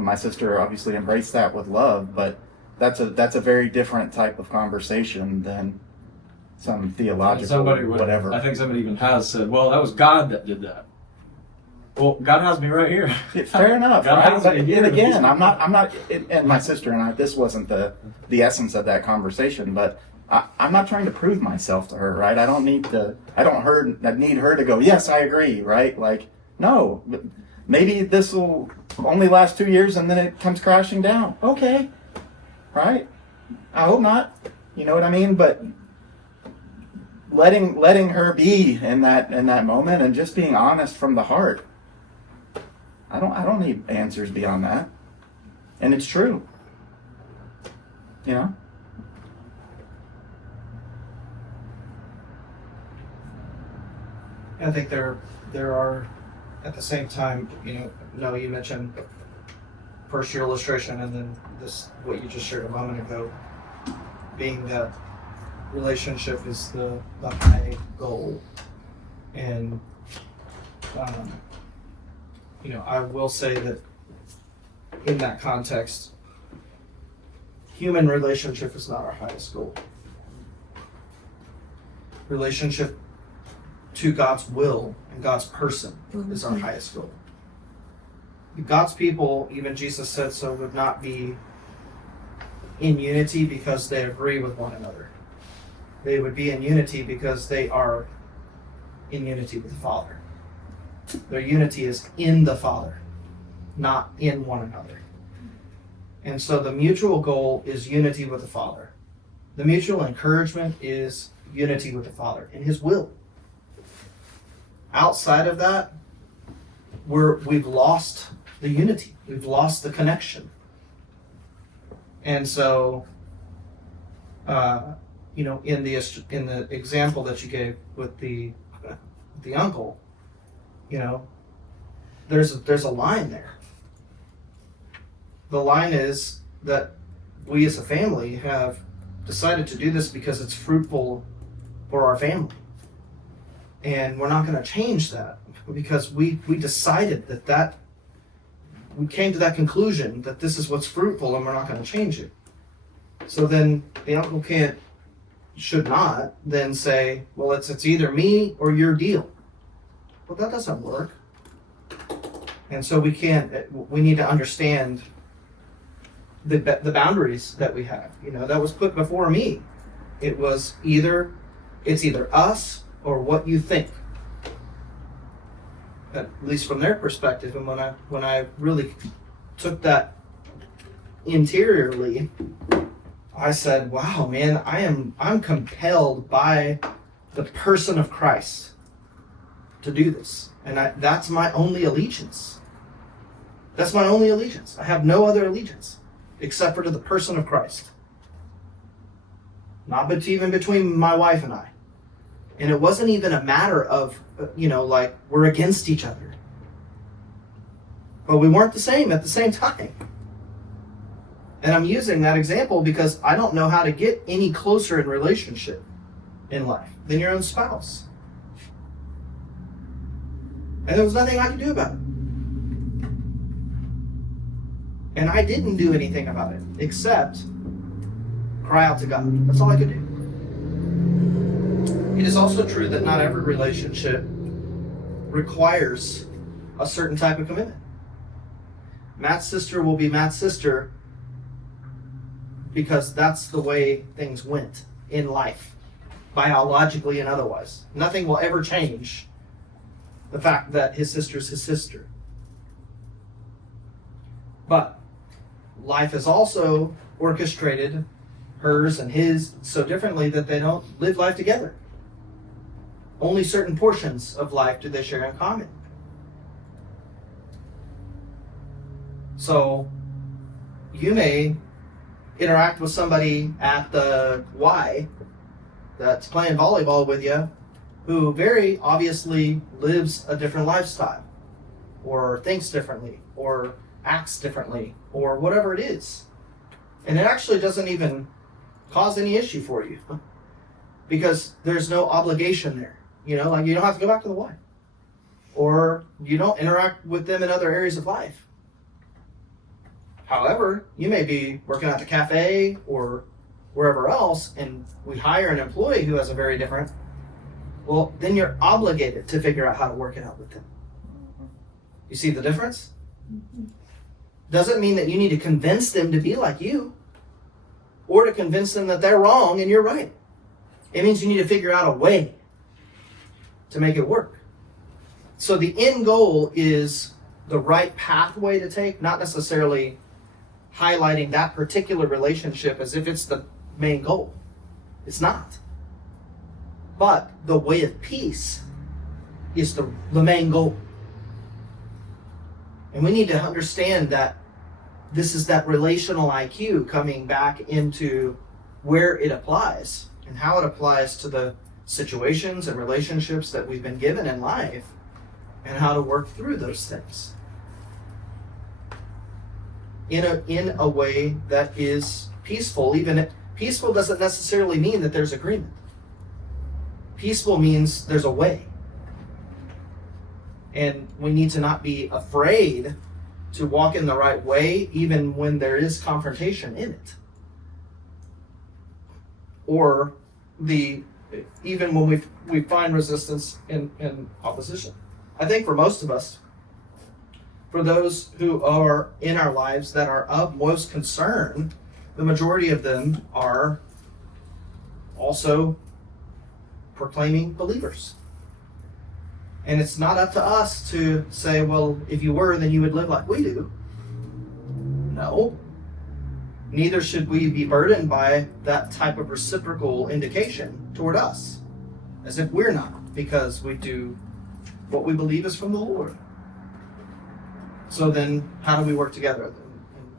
my sister obviously embraced that with love, but that's a very different type of conversation than some theological whatever. I think somebody even has said, well, that was God that did that. Well, God has me right here. Fair enough. God Right? has But, me and here. again, I'm not, and my sister and I, this wasn't the essence of that conversation, but I'm not trying to prove myself to her, right? I need her to go, yes, I agree, right? Like, no, maybe this will only last 2 years and then it comes crashing down. Okay, right? I hope not. You know what I mean? But letting her be in that moment and just being honest from the heart. I don't need answers beyond that. And it's true. I think there are, at the same time, Noah, you mentioned first your illustration and then what you just shared a moment ago, being that relationship is the high goal. And I will say that in that context, human relationship is not our highest goal. Relationship to God's will and God's person is our highest goal. God's people, even Jesus said so, would not be in unity because they agree with one another. They would be in unity because they are in unity with the Father. Their unity is in the Father, not in one another. And so the mutual goal is unity with the Father. The mutual encouragement is unity with the Father in His will. Outside of that, we've lost the unity. We've lost the connection. And so, you know, in the example that you gave with the uncle, you know, there's a line there. The line is that we as a family have decided to do this because it's fruitful for our family. And we're not going to change that because we decided that we came to that conclusion that this is what's fruitful and we're not going to change it. So then the uncle should not then say, well, it's either me or your deal. Well, that doesn't work. And so we need to understand the boundaries that we have. You know, that was put before me. It's either us or what you think. At least from their perspective. And when I really took that interiorly, I said, wow, man, I'm compelled by the person of Christ to do this. And that's my only allegiance. That's my only allegiance. I have no other allegiance except for to the person of Christ. Not even between my wife and I. And it wasn't even a matter of, you know, like we're against each other. But we weren't the same at the same time. And I'm using that example because I don't know how to get any closer in relationship in life than your own spouse. And there was nothing I could do about it. And I didn't do anything about it except cry out to God. That's all I could do. It is also true that not every relationship requires a certain type of commitment. Matt's sister will be Matt's sister because that's the way things went in life, biologically and otherwise. Nothing will ever change the fact that his sister's his sister. But life is also orchestrated, hers and his, so differently that they don't live life together. Only certain portions of life do they share in common. So you may interact with somebody at the Y that's playing volleyball with you who very obviously lives a different lifestyle or thinks differently or acts differently or whatever it is. And it actually doesn't even cause any issue for you because there's no obligation there. You know, like you don't have to go back to the Y. Or you don't interact with them in other areas of life. However, you may be working at the cafe or wherever else, and we hire an employee who has a very different, well, then you're obligated to figure out how to work it out with them. You see the difference? Doesn't mean that you need to convince them to be like you or to convince them that they're wrong and you're right. It means you need to figure out a way to make it work. So the end goal is the right pathway to take, not necessarily highlighting that particular relationship as if it's the main goal. It's not. But the way of peace is the main goal. And we need to understand that this is that relational IQ coming back into where it applies and how it applies to the situations and relationships that we've been given in life and how to work through those things in a way that is peaceful. Even peaceful doesn't necessarily mean that there's agreement. Peaceful means there's a way. And we need to not be afraid to walk in the right way even when there is confrontation in it. Or even when we find resistance in opposition. I think for most of us, for those who are in our lives that are of most concern, the majority of them are also proclaiming believers. And it's not up to us to say, well, if you were, then you would live like we do. No. Neither should we be burdened by that type of reciprocal indication toward us, as if we're not, because we do what we believe is from the Lord. So then, how do we work together? And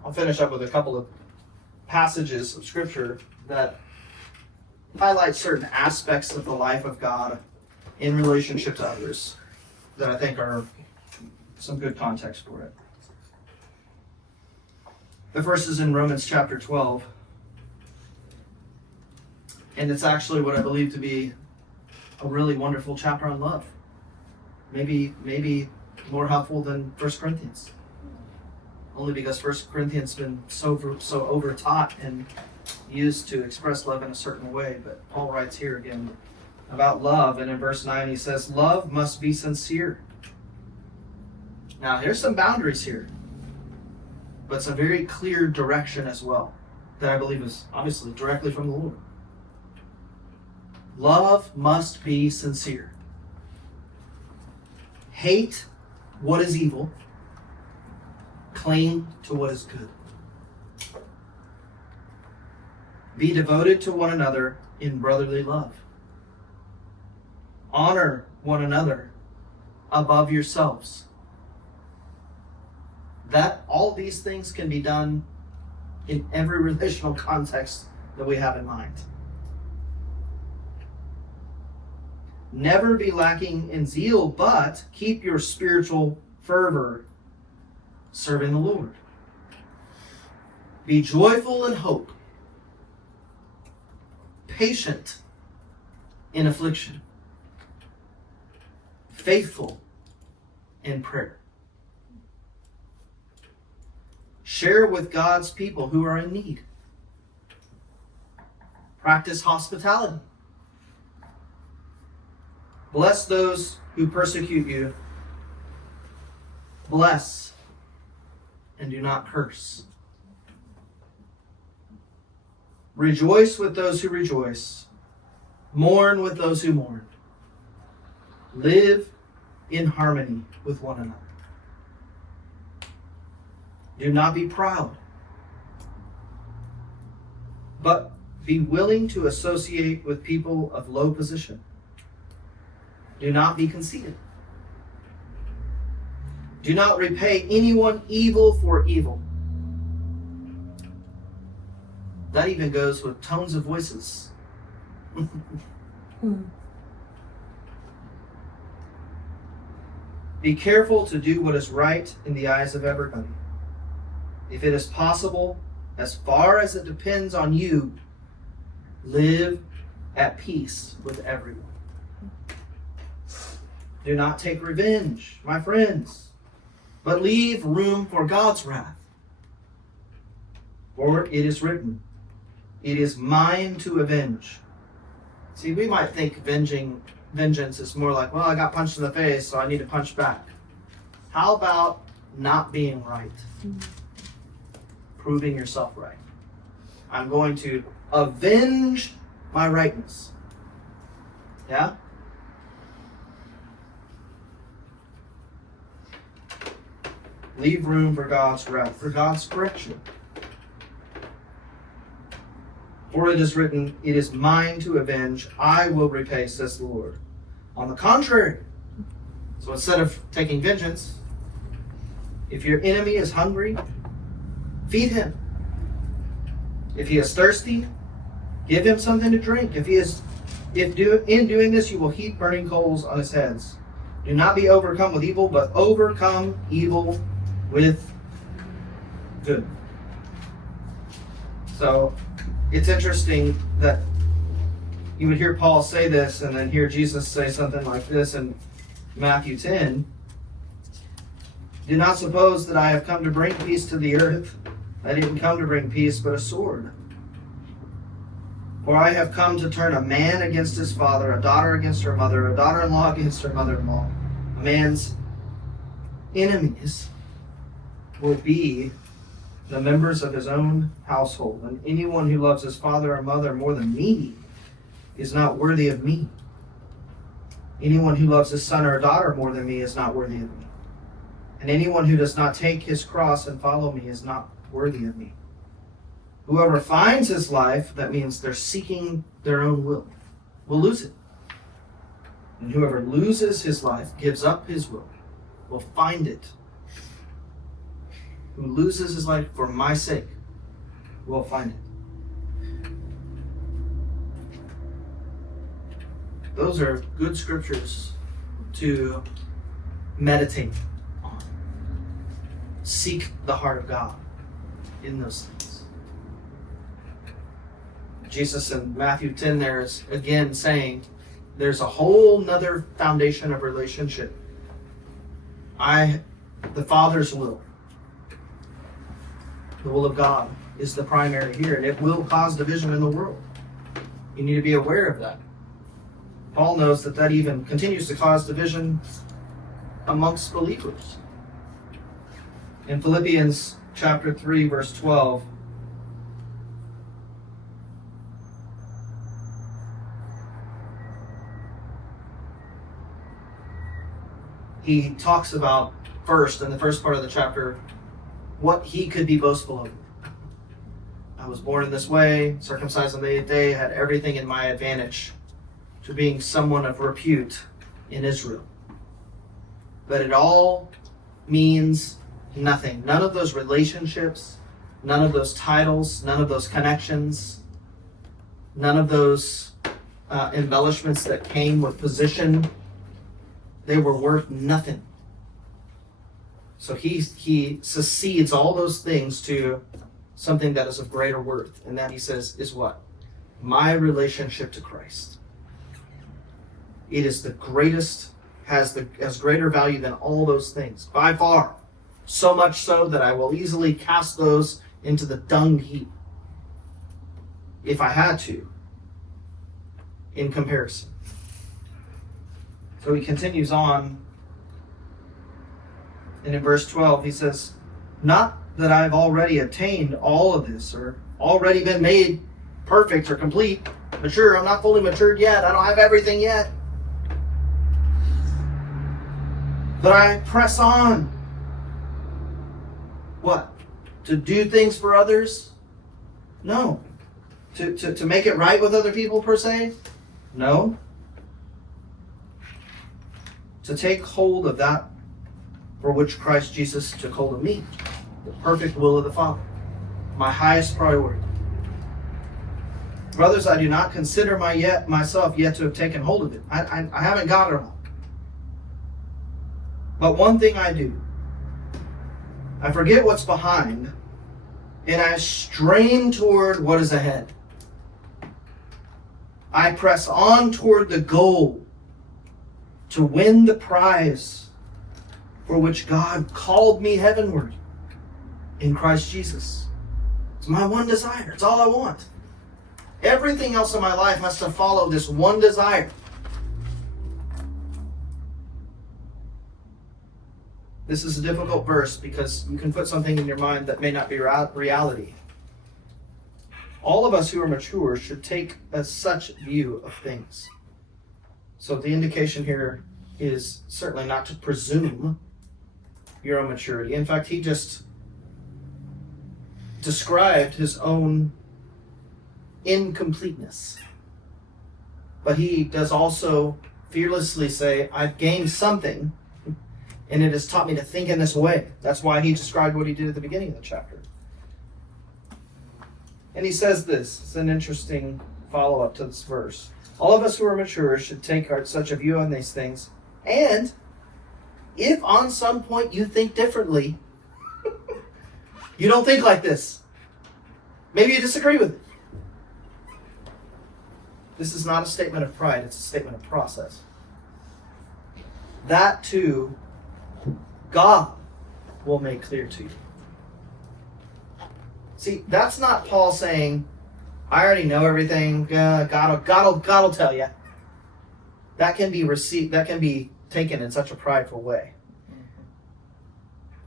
I'll finish up with a couple of passages of Scripture that highlight certain aspects of the life of God in relationship to others that I think are some good context for it. The first is in Romans chapter 12. And it's actually what I believe to be a really wonderful chapter on love. Maybe more helpful than 1 Corinthians. Only because 1 Corinthians has been so overtaught and used to express love in a certain way. But Paul writes here again about love, and in verse 9 he says, love must be sincere. Now here's some boundaries here, but some very clear direction as well that I believe is obviously directly from the Lord. Love must be sincere. Hate what is evil. Cling to what is good. Be devoted to one another in brotherly love. Honor one another above yourselves. That all these things can be done in every relational context that we have in mind. Never be lacking in zeal, but keep your spiritual fervor serving the Lord. Be joyful in hope, patient in affliction, faithful in prayer. Share with God's people who are in need. Practice hospitality. Bless those who persecute you. Bless and do not curse. Rejoice with those who rejoice. Mourn with those who mourn. Live in harmony with one another. Do not be proud, but be willing to associate with people of low position. Do not be conceited. Do not repay anyone evil for evil. That even goes with tones of voices. Be careful to do what is right in the eyes of everybody. If it is possible, as far as it depends on you, live at peace with everyone. Do not take revenge, my friends, but leave room for God's wrath. For it is written, it is mine to avenge. See, we might think vengeance is more like, well, I got punched in the face, so I need to punch back. How about not being right? Proving yourself right. I'm going to avenge my rightness. Yeah? Leave room for God's wrath, for God's correction. For it is written, it is mine to avenge, I will repay, says the Lord. On the contrary, so instead of taking vengeance, if your enemy is hungry, feed him. If he is thirsty, give him something to drink. In doing this, you will heap burning coals on his heads. Do not be overcome with evil, but overcome evil with good. So it's interesting that you would hear Paul say this and then hear Jesus say something like this in Matthew 10. Do not suppose that I have come to bring peace to the earth. I didn't come to bring peace, but a sword. For I have come to turn a man against his father, a daughter against her mother, a daughter-in-law against her mother-in-law. A man's enemies will be the members of his own household. And anyone who loves his father or mother more than me is not worthy of me. Anyone who loves his son or daughter more than me is not worthy of me. And anyone who does not take his cross and follow me is not worthy of me. Whoever finds his life, that means they're seeking their own will lose it. And whoever loses his life, gives up his will find it. Who loses his life for my sake will find it. those are good scriptures to meditate on. Seek the heart of God in those things. Jesus in Matthew 10 there is again saying there's a whole nother foundation of relationship. The Father's will, the will of God, is the primary here, and it will cause division in the world. You need to be aware of that. Paul knows that even continues to cause division amongst believers. In Philippians chapter 3, verse 12, he talks about first, in the first part of the chapter, what he could be boastful of. I was born in this way, circumcised on the 8th day, had everything in my advantage to being someone of repute in Israel. But it all means nothing. None of those relationships, none of those titles, none of those connections, none of those embellishments that came with position, they were worth nothing. So he succeeds all those things to something that is of greater worth. And that, he says, is what? My relationship to Christ. It is the greatest, has greater value than all those things, by far. So much so that I will easily cast those into the dung heap, if I had to, in comparison. So he continues on, and in verse 12 he says, not that I've already attained all of this, or already been made perfect or complete, mature. I'm not fully matured yet. I don't have everything yet. But I press on. What? To do things for others? No. To make it right with other people, per se? No. To take hold of that for which Christ Jesus took hold of me. The perfect will of the Father. My highest priority. Brothers, I do not consider myself yet to have taken hold of it. I haven't got it all. But one thing I do. I forget what's behind, and I strain toward what is ahead. I press on toward the goal to win the prize for which God called me heavenward in Christ Jesus. It's my one desire. It's all I want. Everything else in my life has to follow this one desire. This is a difficult verse because you can put something in your mind that may not be reality. All of us who are mature should take such view of things. So the indication here is certainly not to presume your own maturity. In fact, he just described his own incompleteness. But he does also fearlessly say, I've gained something, and it has taught me to think in this way. That's why he described what he did at the beginning of the chapter. And he says this. It's an interesting follow-up to this verse. All of us who are mature should take such a view on these things. And if on some point you think differently, you don't think like this. Maybe you disagree with it. This is not a statement of pride. It's a statement of process. That too, God will make clear to you. See, that's not Paul saying, I already know everything. God will tell you. That can be received. That can be taken in such a prideful way.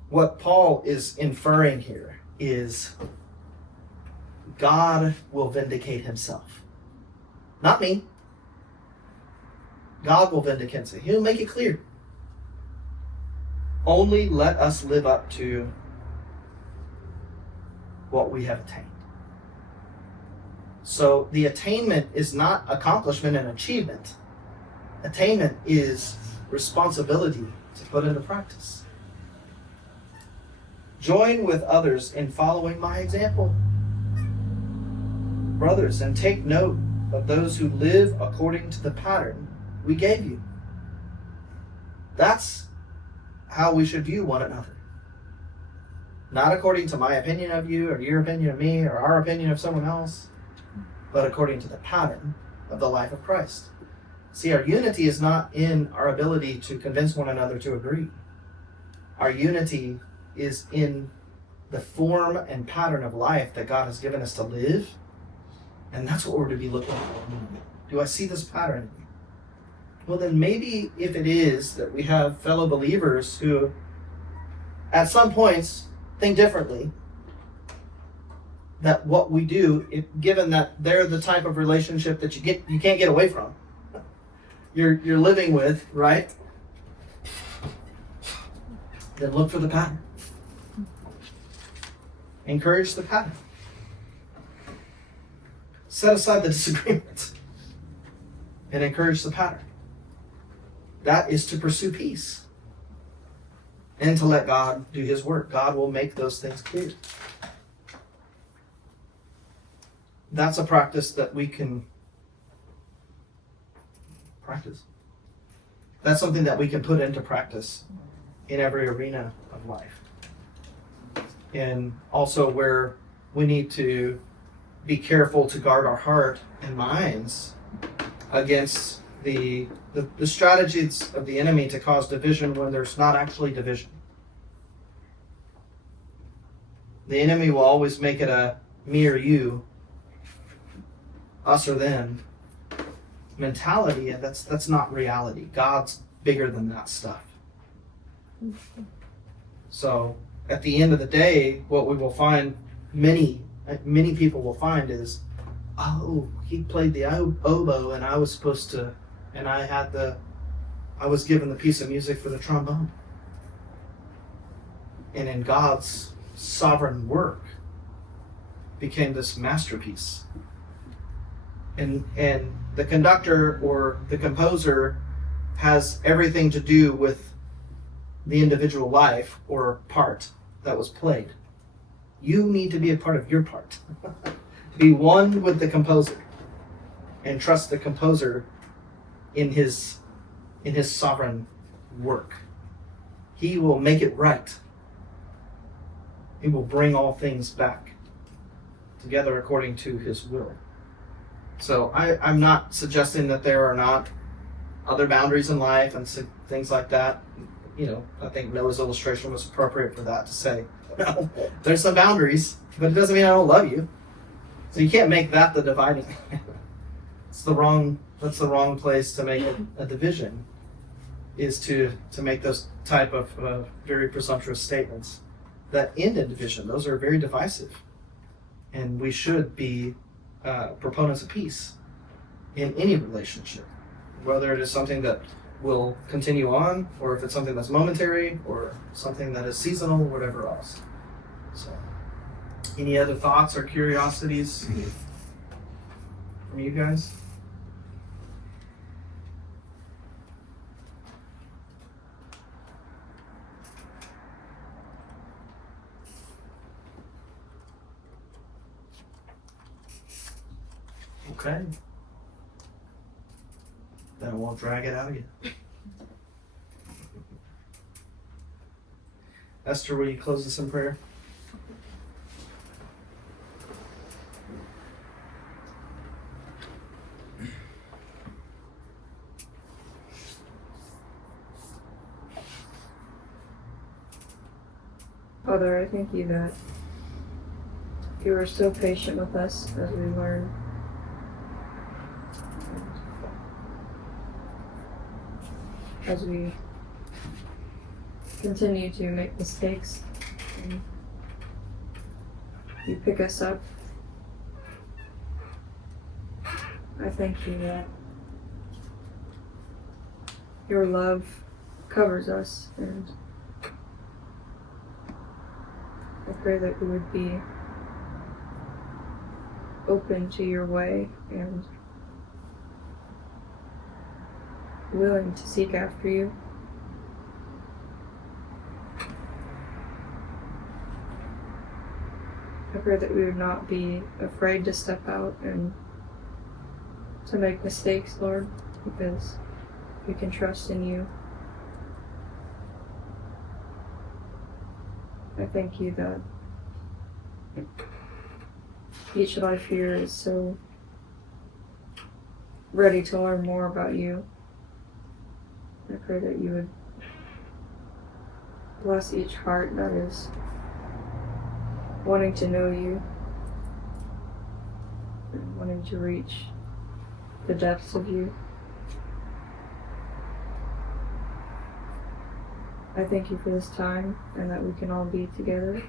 What Paul is inferring here is God will vindicate himself. Not me. God will vindicate himself. He'll make it clear. Only let us live up to what we have attained. So the attainment is not accomplishment and achievement. Attainment is responsibility to put into practice. Join with others in following my example, brothers, and take note of those who live according to the pattern we gave you. That's how we should view one another. Not according to my opinion of you, or your opinion of me, or our opinion of someone else, but according to the pattern of the life of Christ. See, our unity is not in our ability to convince one another to agree. Our unity is in the form and pattern of life that God has given us to live, and that's what we're to be looking for. Do I see this pattern? Well, then maybe if it is that we have fellow believers who at some points think differently, that what we do, given that they're the type of relationship that you can't get away from, you're living with, right? Then look for the pattern. Encourage the pattern. Set aside the disagreement and encourage the pattern. That is to pursue peace and to let God do His work. God will make those things clear. That's a practice that we can practice. That's something that we can put into practice in every arena of life. And also where we need to be careful to guard our heart and minds against the strategies of the enemy to cause division when there's not actually division. The enemy will always make it a me or you, us or them mentality, and that's not reality. God's bigger than that stuff. So at the end of the day, what we will find, many people will find is, oh, he played the oboe and I was supposed to, and I was given the piece of music for the trombone. And in God's sovereign work became this masterpiece. And the conductor or the composer has everything to do with the individual life or part that was played. You need to be a part of your part. Be one with the composer and trust the composer in his sovereign work. He will make it right. He will bring all things back together according to his will. So I'm not suggesting that there are not other boundaries in life and things like that. You know, I think Noah's illustration was appropriate for that, to say, no, there's some boundaries, but it doesn't mean I don't love you. So you can't make that the dividing. That's the wrong place to make a division, is to make those type of very presumptuous statements that end in division. Those are very divisive. And we should be proponents of peace in any relationship, whether it is something that will continue on, or if it's something that's momentary, or something that is seasonal, or whatever else. So, any other thoughts or curiosities from you guys? Okay. Then I won't drag it out again. Esther, will you close us in prayer? Father, I thank you that you are so patient with us as we learn. As we continue to make mistakes, and you pick us up. I thank you that your love covers us, and I pray that we would be open to your way and willing to seek after you. I pray that we would not be afraid to step out and to make mistakes, Lord, because we can trust in you. I thank you that each life here is so ready to learn more about you. I pray that you would bless each heart that is wanting to know you and wanting to reach the depths of you. I thank you for this time and that we can all be together.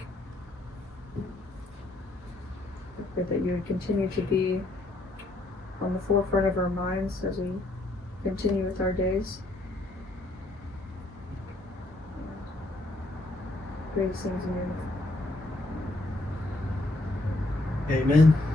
I pray that you would continue to be on the forefront of our minds as we continue with our days. Pray these things in your name. Amen.